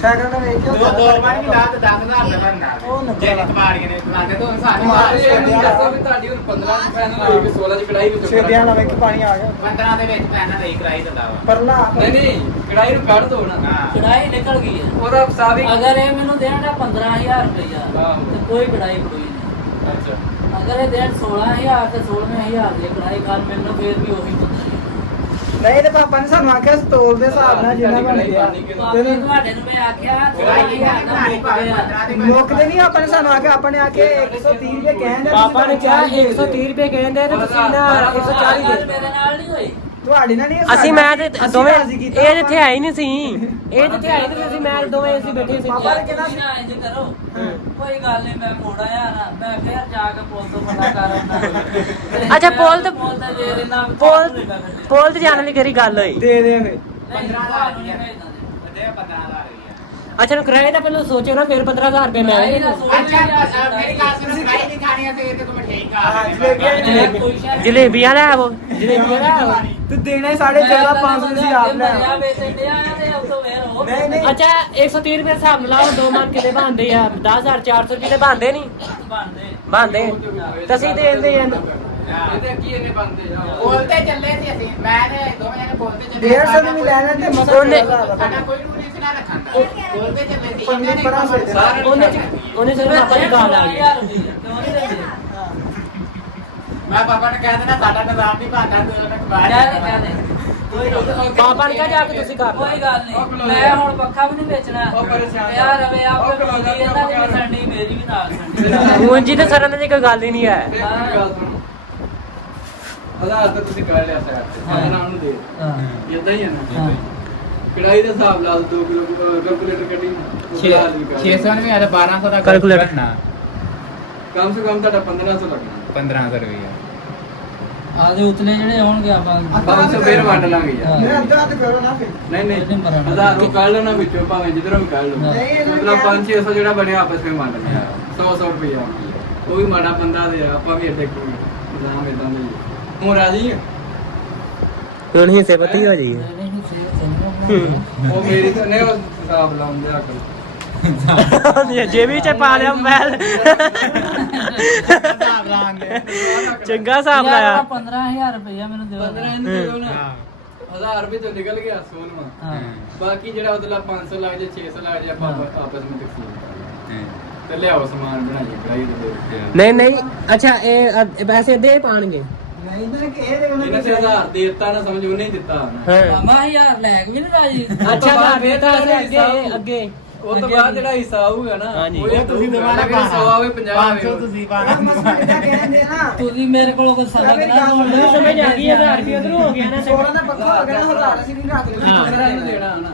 ਸਾਈਕਲ ਦਾ ਵੇਖ ਕੇ ਦੋ ਵਾਰ ਵੀ ਲਾ ਤੇ 10,000 ਦਾ ਬਣਨਾ ਉਹ ਨੱਬੇ ਜੇ ਕਬਾੜੀਆਂ ਨੇ ਲਾਂਦੇ ਤਾਂ ਸਾਨੂੰ ਮਾਰੇ ਇਹ ਦੱਸੋ ਵੀ ਤੁਹਾਡੀ ਹੁਣ 15 ਦੀ ਫਾਈਨਲ ਹੋਈ ਵੀ 16 ਦੀ ਕੜਾਈ ਵਿੱਚ ਛੇਦਿਆਂ ਨਾਲ ਵੇਖ ਪਾਣੀ ਆ ਗਿਆ 15 ਦੇ ਵਿੱਚ ਪੈਣਾ ਲਈ ਕਰਾਈ ਦਿੰਦਾ ਵਾ ਪਰਲਾ ਨਹੀਂ ਨਹੀਂ ਕੜਾਈ ਨੂੰ ਕੱਢ ਦੋ ਨਾ ਹਾਂ ਕੜਾਈ ਨਿਕਲ ਗਈ ਹੈ ਉਹਦਾ ਸਾਬੀ ਅਗਰ ਇਹ ਮੈਨੂੰ ਦੇਣਾ 15000 ਰੁਪਇਆ ਆਹੋ। ਤੇ ਕੋਈ ਕੜਾਈ ਕੋਈ ਨਹੀਂ ਅੱਛਾ ਅਗਰ ਇਹ ਦੇਣ 16000 ਤੇ 16000 ਦੀ ਕੜਾਈ ਕਰ ਮੈਨੂੰ ਫੇਰ ਵੀ ਉਹੀ ਪਤਾ ਨਹੀਂ ਨਹੀਂ ਤੇ ਪਾਪਾ ਨੇ ਸਾਨੂੰ ਆਖਿਆ ਸੀ ਤੋਲ ਦੇ ਹਿਸਾਬ ਨਾਲ ਜਿੰਨਾ ਬਣ ਗਿਆ ਪਾਪੇ ਤੁਹਾਡੇ ਨੂੰ ਮੈਂ ਆਖਿਆ 16000 ਦਾ ਮੁੱਕ ਗਿਆ ਮੁੱਕਦੇ ਨਹੀਂ ਆਪਾਂ ਨੇ ਸਾਨੂੰ ਆਖਿਆ ਆਪਾਂ ਨੇ ਆਖੇ 130 ਰੁਪਏ ਕਹਿੰਦੇ ਪਾਪਾ ਨੇ ਕਿਹਾ 130 ਰੁਪਏ ਕਹਿੰਦੇ ਤੇ ਤੁਸੀਂ ਨਾ 140 ਦੇ ਮੇਰੇ ਨਾਲ ਨਹੀਂ ਹੋਈ ਤੁਹਾਡੀ ਨਾਲ ਨਹੀਂ ਅਸੀਂ ਮੈਂ ਤੇ ਦੋਵੇਂ ਰਾਜ਼ੀ ਕੀਤਾ ਇਹ ਜਿੱਥੇ ਆਏ ਨਹੀਂ ਸੀ ਇਹ ਜਿੱਥੇ ਆਏ ਨਹੀਂ ਸੀ ਮੈਂ ਦੋਵੇਂ ਅਸੀਂ ਬੈਠੇ ਸੀ ਪਾਪਾ ਨੇ ਕਿਹਾ ਤੁਸੀਂ ਨਾ ਇੰਜ ਕਰੋ ਕੋਈ ਗੱਲ ਨਹੀਂ ਮੈਂ ਮੋੜ ਆਇਆ ਨਾ ਮੈਂ ਫੇਰ ਜਾ ਕੇ ਪੁੱਲ ਤੋਂ ਪਤਾ ਕਰ ਆਉਣਾ ਅੱਛਾ, ਪੁੱਲ ਤੇ- ਪੁੱਲ ਤੇ ਦੇ ਦੇਣਾ ਪੋਲ ਤੇ ਜਾਣ ਲਈ ਕਿਹੜੀ ਗੱਲ ਹੋਈ ਦੇ ਦੇ ਫੇ 15,000 ਵਧੇ 15,000 ਅੱਛਾ ਨੂੰ ਕਿਰਾਏ ਦਾ ਪਹਿਲਾਂ ਸੋਚੋ ਨਾ ਫਿਰ 15,000 ਰੁਪਏ ਮੈਂ ਅੱਛਾ ਮੇਰੀ ਗੱਲ ਸੁਣ ਸਿਖਾਈ ਨਹੀਂ ਖਾਣੀ ਤੇ ਇਹ ਤੇ ਤੂੰ ਮਠਿਆਈ ਖਾ ਜਲੇਬੀਆਂ ਲੈ ਆਵੋ ਜਲੇਬੀਆਂ ਲੈ ਆਵੋ ਤੂੰ ਦੇਣੇ 14.5 500 ਸੀ ਆਪ ਲੈ ਮਰਿਆ ਵੇਚਣ ਡਿਆ ਆ ਤੇ ਉਤੋਂ ਫੇਰ ਹੋ ਨਹੀਂ ਨਹੀਂ ਅੱਛਾ 130 ਰੁਪਏ ਹਿਸਾਬ ਲਾਓ 2 ਮਨ ਕਿਤੇ ਬਣਦੇ ਆ 10,400 ਰੁਪਏ ਦੇ ਬਣਦੇ ਨਹੀਂ ਬਣਦੇ ਬਣਦੇ ਤੁਸੀਂ ਦੇ ਦਿੰਦੇ ਆ ਇਹਦੇ ਕੀ ਇਹਨੇ ਬੰਦੇ ਆ ਬੋਲਤੇ ਚੱਲੇ ਸੀ ਅਸੀਂ ਮੈਂ ਨੇ ਦੋਵੇਂ ਜਣੇ ਬੋਲਤੇ ਚੱਲੇ 150 ਵੀ ਲੈ ਲੈਂਦੇ ਮਸਾ ਉਹਨੇ- ਸਾਡਾ ਕੋਈ ਰੂਲ ਨਹੀਂ ਸੀ ਨਾ ਰੱਖਣ ਦਾ ਬੋਲਤੇ ਚੱਲੇ ਸੀ ਇਹਨਾਂ ਨੇ ਪਰਾਂ ਸੇ ਸਾਰੇ ਉਹਨੇ ਸਿਰਫ ਆਪਾਂ ਦੀ ਗਾਲ ਆ ਗਈ ਮੈਂ ਪਾਪਾ ਨੇ ਕਹਿ ਦੇਣਾ ਸਾਡਾ ਨਿਜ਼ਾਮ ਨਹੀਂ ਬਣਦਾ ਤੂੰ ਉਹਨਾਂ ਬਾਹਰ ਪਾਪਾ ਨੇ ਕਿਹਾ ਜਾ ਕੇ ਤੁਸੀਂ ਕਰ ਲਓ। ਕੋਈ ਗੱਲ ਨਹੀਂ ਮੈਂ ਹੁਣ ਪੱਖਾ ਵੀ ਨਹੀਂ ਵੇਚਣਾ ਉਹ ਪਰੇਸ਼ਾਨ ਯਾਰ ਰਵੇ ਆਪੇ ਬੋਲੀ ਇਹਨਾਂ ਦੀ ਵੀ ਸੰਡੀ ਮੇਰੀ ਵੀ ਨਾਲ ਸੰਡੀ ਉਂਝ ਤੇ ਸਰਨ ਦੀ ਕੋਈ ਗੱਲ ਹੀ ਨਹੀਂ ਹੈ ਇਹ ਮੇਰੀ ਗੱਲ ਸੁਣੋ ਹਜ਼ਾਰ ਤਾਂ ਤੁਸੀਂ ਕਰ ਲਿਆ ਸਾਈਡ ਤੇ ਹਾਂ। ਮੈਂ ਉਹਨੂੰ ਦੇ ਹਾਂ ਇਦਾਂ ਹੀ ਹੈ ਨਾ ਹਾਂ ਕੜਾਈ ਦੇ ਹਿਸਾਬ ਨਾਲ 2 ਕਿਲੋ ਕੈਲਕੂਲੇਟਰ ਕੱਢੀ 600 ਰੁਪਏ ਦਾ 1200 ਦਾ Calculator। ਕਮ ਸੇ ਕਮ ਤੁਹਾਡਾ 1500 ਲੱਗਣਾ 1500 ਰੁਪਏ ਆਦੇ ਉਤਲੇ ਜਿਹੜੇ ਆਉਣਗੇ ਆਪਾਂ 500 ਫੇਰ ਵੰਡ ਲਾਂਗੇ ਯਾਰ ਮੈਂ ਅੱਧਾ ਅੱਧ ਕਰੋ ਨਾ ਫੇ ਨਹੀਂ ਇਹਦੇ ਨਹੀਂ ਮਰਾਣਾ। ਹਜ਼ਾਰ ਉਹ ਕੱਢ ਲੈਣਾ ਵਿੱਚੋਂ ਭਾਵੇਂ ਜਿੱਧਰੋਂ ਵੀ ਕੱਢ ਲਓ ਨਹੀਂ, ਇਹਨਾਂ ਨੇ ਮਤਲਬ 500-600 ਜਿਹੜਾ ਬਣਿਆ ਆਪਸ ਵਿੱਚ ਵੰਡ ਲਿਆ 100 ਰੁਪਏ ਉਹ ਵੀ ਮਾੜਾ ਬੰਦਾ ਦੇ ਆ ਆਪਾਂ ਵੀ ਇੱਥੇ ਕੋਈ ਨਾਮ ਇਦਾਂ ਦਾ ਹੀ ਆ। ਹੁਣ ਰਾਜੀ ਹੁਣ ਹਿੱਸੇ ਪਤੀ ਹੋ ਜਾਈਏ ਉਹ ਮੇਰੀ ਤਾਂ ਨਹੀਂ ਉਹ ਹਿਸਾਬ ਲਾਉਂਦੇ ਆ ਕਰ ਜੇਬੀ ਚ ਪਾ ਲਿਆ ਮੋਬਾਈਲ ਚੰਗਾ ਹਿਸਾਬ ਲਾਇਆ 15000 ਰੁਪਇਆ ਮੈਨੂੰ ਦਿਓ 15 ਇਹਨੂੰ ਦਿਓ ਨਾ 1000 ਰੁਪਏ ਤੋਂ ਨਿਕਲ ਗਿਆ ਸੋਨਵਾ ਹਾਂ ਬਾਕੀ ਜਿਹੜਾ ਉਹਦੇ ਨਾਲ 500 ਲੱਗ ਜੇ 600 ਲੱਗ ਜੇ ਆਪਾਂ ਆਪਸ ਵਿੱਚ ਤਕਸੀਮ ਕਰਾਂਗੇ ਤੇ ਲਿਆਓ ਸਮਾਨ ਬਣਾਈਏ ਕੜਾਈ ਦੇ ਨਹੀਂ ਨਹੀਂ ਅੱਛਾ ਇਹ ਪੈਸੇ ਦੇ ਪਾਣਗੇ ਨਹੀਂ ਨਾ ਕਿ ਇਹ ਦੇ ਇਹਨੇ ਤੇ 1000 ਦੇ ਦਿੱਤਾ ਨਾ ਸਮਝ ਉਹਨੇ ਹੀ ਦਿੱਤਾ ਨਾ ਹਾਂ ਮਾਮਾ ਯਾਰ ਲੈ ਕੇ ਵੀ ਨਹੀਂ ਰਾਜੀ ਅੱਛਾ ਤਾਂ ਫੇਰ ਤਾਂ ਅੱਗੇ ਅੱਗੇ ਉਹ ਤੋਂ ਬਾਅਦ ਜਿਹੜਾ ਹਿੱਸਾ ਆਊਗਾ ਨਾ ਹਾਂਜੀ। ਉਹ ਤੁਸੀਂ ਦੁਬਾਰਾ 100 ਆਵੇ 50 ਆਵੇ ਤੁਸੀਂ ਮਸਲਾ ਕਿਦਾਂ ਕਹਿੰਦੇ ਨਾ ਤੁਸੀਂ ਮੇਰੇ ਕੋਲੋਂ ਕੋਈ ਸਬਕ ਨਾ ਸੁਣ ਮੈਨੂੰ ਲਿਓ ਸਮਝ ਆ ਗਈ 1000 ਰੁਪਏ ਉਧਰੋਂ ਹੋ ਗਿਆ ਨਾ 16 ਦਾ ਪੱਕਾ ਹੋ ਗਿਆ ਨਾ 1000 ਅਸੀਂ ਨਹੀਂ ਰੱਖ ਲਈ 15 ਇਹਨੂੰ ਦੇਣਾ ਨਾ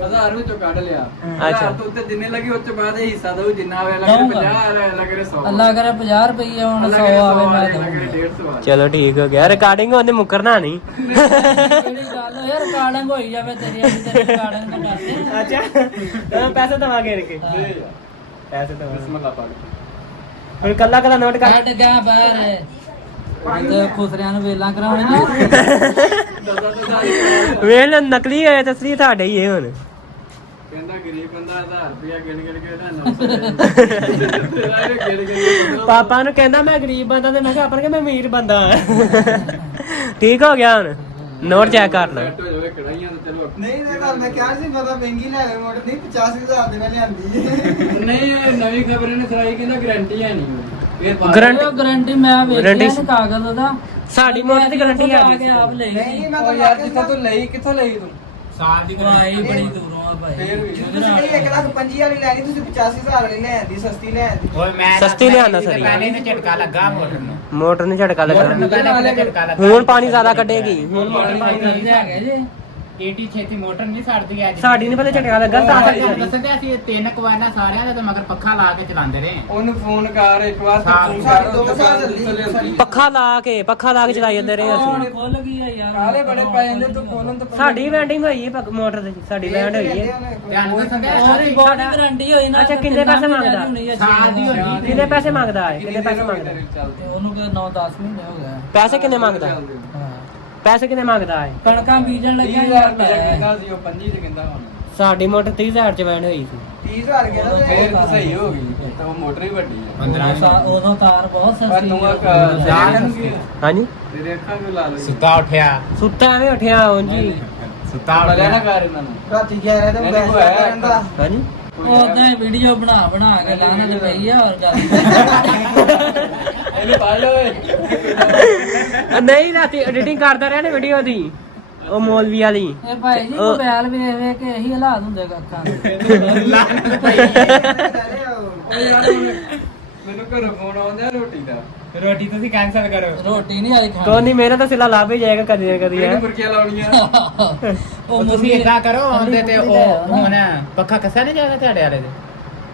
1000 ਵਿੱਚੋਂ ਕੱਢ ਲਿਆ ਅੱਛਾ। ਤੋਂ ਉੱਤੇ ਜਿੰਨੇ ਲੱਗੇ ਉਸ ਤੋਂ ਬਾਅਦ ਇਹ ਹਿੱਸਾ ਦਊ ਜਿੰਨਾ ਆਵੇ ਲੱਗੇ ਦਊਂਗਾ। 50 ਲੱਗੇ 100 ਅੱਲਾ ਕਰੇ 50 ਰੁਪਈਆ ਹੁਣ 100 ਆਵੇ ਮੈਂ ਦਊਂਗਾ ਲੱਗੇ 150 ਆਵੇ ਚਲੋ ਠੀਕ ਹੋ ਗਿਆ ਰਿਕਾਰਡਿੰਗ ਉਹਨੇ ਮੁੱਕਰਨਾ ਨਹੀਂ ਕਿਹੜੀ ਗੱਲ ਯਾਰ ਰਿਕਾਰਡਿੰਗ ਹੋਈ ਜਾਵੇ ਤੇਰੀ ਤੇਰੀ ਰਿਕਾਰਡਿੰਗ ਤਾਂ ਕਰਦੇ ਅੱਛਾ ਪੈਸੇ ਦਵਾਂਗੇ ਰਕੇ ਪੈਸੇ ਦਵਾਂਗੇ ਬਿਸਮਿਲ੍ਲਾ ਪਾ ਹੁਣ ਕੱਲਾ ਕੱਲਾ ਨੋਟ ਕਰ ਕੱਢ ਗਿਆ ਬਾਹਰ ਤੇ ਖੁਸਰਿਆਂ ਨੂੰ ਵੇਲਾਂ ਕਰਾਉਣੀਆਂ ਵੇਖ ਲੈ ਨਕਲੀ ਹੋਏ ਤੇ ਅਸਲੀ ਤੁਹਾਡੇ ਹੀ ਹੈ ਹੁਣ ਕਹਿੰਦਾ ਗਰੀਬ ਬੰਦਾ 1000 ਰੁਪਇਆ ਗਿਣ ਗਿਣ ਕੇ ਇਹਦਾ 900 ਤੇਰਾ ਇਹ ਗਿਣ ਗਿਣ ਕੇ ਪਾਪਾ ਨੂੰ ਕਹਿੰਦਾ ਮੈਂ ਗਰੀਬ ਬੰਦਾ ਤੇ ਮੈਂ ਕਿਹਾ ਆਪਾਂ ਨੂੰ ਕਿ ਮੈਂ ਅਮੀਰ ਬੰਦਾ ਹਾਂ ਠੀਕ ਹੋ ਗਿਆ ਹੁਣ ਨੋਟ ਚੈੱਕ ਕਰ ਲਓ ਸੈੱਟ ਹੋ ਜਾਵੇ ਕੜਾਈਆਂ ਤੇ ਚਲੋ ਨਹੀਂ ਮੈਂ ਤਾਂ ਮੈਂ ਕਿਹਾ ਸੀ ਪਤਾ ਮਹਿੰਗੀ ਲੈ ਆਵੇ ਮੋਟਰ ਨਹੀਂ 85000 ਦੇ ਮੈਂ ਲਿਆਂਦੀ ਨਹੀਂ ਇਹ ਨਵੀਂ ਖਬਰ ਇਹਨੇ ਸੁਣਾਈ ਕਹਿੰਦਾ ਗਾਰੰਟੀ ਹੈ ਨਹੀਂ ਇਹ ਪਾ- ਗਾਰੰਟੀ ਮੈਂ ਵੇਖਿਆ Guarantee ਸੀ ਕਾਗਜ਼ ਉਹਦਾ ਸਾਡੀ ਮੋਟਰ ਦੀ ਗਾਰੰਟੀ ਆ ਹੈ ਕੇ ਆਪ ਲੈ ਨਹੀਂ ਗਈ ਨਹੀਂ ਮੈਂ ਉਹ ਤਾਂ ਯਾਰ ਜਿੱਥੋਂ ਤੂੰ ਲਈ ਕਿੱਥੋਂ ਲਈ ਤੂੰ ਸਾਲ ਦੀ ਭਾਈ ਬੜੀ ਦੂਰੋਂ ਆ ਭਾਈ ਫੇਰ ਵੀ ਤੁਸੀਂ ਨਹੀਂ 1,25,000 ਵਾਲੀ ਲੈਣੀ ਤੁਸੀਂ 85000 ਵਾਲੀ ਲੈ ਆਂਦੀ ਸਸਤੀ ਲੈ ਆਂਦੀ ਓਏ ਮੈਂ ਸਸਤੀ ਲਿਆਂਦਾ ਸਰੀ। ਪਹਿਲੇ ਨੂੰ ਝਟਕਾ ਲੱਗਾ ਮੋਟਰ ਨੂੰ ਮੋਟਰ ਨੂੰ ਝਟਕਾ ਮੋਟਰ ਨੂੰ ਲੱਗਾ ਪਹਿਲੇ ਝਟਕਾ ਲੱਗਾ ਹੁਣ ਪਾਣੀ ਜ਼ਿਆਦਾ ਕੱਢੇਗੀ ਹੁਣ ਮੋਟਰ ਪਾਣੀ ਪਾਣੀ ਹੈਗੇ ਜੀ ਏਟੀ ਛੇਤੀ ਮੋਟਰ ਨਹੀਂ ਸੜਦੀ ਅੱਜ ਸਾਡੀ ਨਹੀਂ ਪਤਾ ਝਟਕਾ ਲੱਗਾ ਤਾਂ ਕਰਕੇ ਦੱਸਦੇ ਅਸੀਂ 3 ਕੁਵਾਰਾਂ ਸਾਰਿਆਂ ਦੇ ਤੇ ਮਗਰ ਪੱਖਾ ਲਾ ਕੇ ਚਲਾਉਂਦੇ ਰਹੇ ਉਹਨੂੰ ਫੋਨ ਕਰ ਇੱਕ ਵਾਰ ਤੇ ਸਾਲ- ਫੋਨ ਸਾਲ ਕਰ ਦੋ ਉਹ ਸਾਲ ਦੁਕਾਨ ਚੱਲੀ, ਤੋਂ ਲਿਆਂਦੀ। ਪੱਖਾ ਲਾ ਕੇ ਚਲਾਈ ਜਾਂਦੇ ਰਹੇ ਹੁਣ ਅਸੀਂ ਖੁੱਲ ਗਈ ਆ ਯਾਰ ਕਾਲੇ ਬੜੇ ਪੈ ਜਾਂਦੇ ਤੂੰ ਖੋਲਣ ਤੋਂ ਪਹਿਲਾਂ। ਸਾਡੀ ਵੈਂਡਿੰਗ ਹੋਈ ਹੈ ਮੋਟਰ ਦੀ ਸਾਡੀ ਵੈਂਡ ਹੋਈ ਹੈ ਧਿਆਨ ਦੱਸਦੇ ਉਹਦੀ ਬੋਡੀ ਗਾਰੰਟੀ ਹੋਈ ਨਾ ਅੱਛਾ, ਕਿੰਨੇ ਪੈਸੇ ਮੰਗਦਾ? ਸਾਲ ਦੀ ਹੋਣੀ ਕਿੰਨੇ ਪੈਸੇ ਮੰਗਦਾ ਹੈ ਕਿੰਨੇ ਪੈਸੇ ਮੰਗਦਾ ਤੇ ਉਹਨੂੰ ਕਿ 9-10 ਮਹੀਨੇ ਹੋ ਗਏ ਪੈਸੇ ਕਿੰਨੇ ਮੰਗਦਾ ਹਾਂ ਪੈਸੇ ਕਿੰਨੇ ਮੰਗਦਾ ਹੈ ਕਣਕਾਂ ਬੀਜਣ ਲੱਗਿਆ 30,000 ਯਾਰ ਰੁਪਇਆ ਕਹਿੰਦਾ ਸੀ ਉਹ 25 ਤੇ ਕਹਿੰਦਾ ਹੁਣ ਸਾਡੀ ਮੋਟਰ 30000 ਚ ਵੈਂਡ ਹੋਈ ਸੀ 30000 ਗਿਆ ਤਾਂ ਫੇਰ ਤਾਂ ਸਹੀ ਹੋ ਗਈ ਤਾਂ ਉਹ ਮੋਟਰ ਹੀ ਵੱਡੀ ਆ 15 ਉਦੋਂ ਤਾਰ ਬਹੁਤ ਪਰ ਸਸਤੀ ਤੂੰ ਸੀ। ਹਾਂਜੀ ਤੇਰੇ ਅੱਖਾਂ ਕਿਉਂ ਲਾ ਲਈ ਸੁੱਤਾ ਉੱਠਿਆ ਸੁੱਤਾ ਐਵੇਂ ਉੱਠਿਆ ਉਂਜੀ ਸੁੱਤਾ ਮਰਿਆ ਨਾ ਉੱਠਿਆ ਕਰ ਇਹਨਾਂ ਨੂੰ ਰਾਤੀ 11 ਤੇ ਨਹੀਂ, ਬੈਠ ਕੋਈ ਆਇਆ ਰਹਿੰਦਾ ਹਾਂਜੀ ਉਹਦਾਂ ਹੀ ਵੀਡੀਓ ਬਣਾ ਕੇ ਲਾਣਾ ਤੇ ਪਈ ਆ ਔਰ ਗੱਲ ਇਹਨੂੰ ਪਾ ਲਓ ਨਹੀਂ ਰਾਤੀ ਐਡੀਟਿੰਗ ਕਰਦਾ ਰਿਹਾ ਨਾ ਵੀਡੀਓ ਦੀ ਉਹ ਮੌਲਵੀ ਵਾਲੀ ਇਹ ਭਾਈ ਜੀ ਮੋਬਾਈਲ ਵੇਖ ਵੇਖ ਕੇ ਇਹੀ ਹਾਲਾਤ ਹੁੰਦੇ ਕੱਖਾਂ ਦੇ ਉਹ ਯਾਰ ਹੁਣ ਮੈਨੂੰ ਘਰੋਂ ਫੋਨ ਆਉਂਦਾ ਰੋਟੀ ਦਾ ਰੋਟੀ ਤੁਸੀਂ ਕੈਨਸਲ ਕਰੋ। ਰੋਟੀ ਨਹੀਂ ਆਈ ਕੋਈ ਖਾਣੀ ਨਹੀਂ, ਮੇਰਾ ਤਾਂ ਸਿਲਾ ਲੱਭ ਹੀ ਜਾਏਗਾ ਕਦੀ ਨਾ ਕਦੀ ਇਹਨੂੰ ਹੈ। ਬੁਰਕੀਆਂ ਲਾਉਣੀਆਂ ਉਹ ਤੁਸੀਂ ਇਦਾਂ ਕਰੋ ਆਉਂਦੇ ਤੇ ਉਹ ਹੁਣ ਪੱਖਾ ਕੱਸਿਆ ਨਹੀਂ ਜਾਣਾ ਤੁਹਾਡੇ ਵਾਲੇ ਦੇ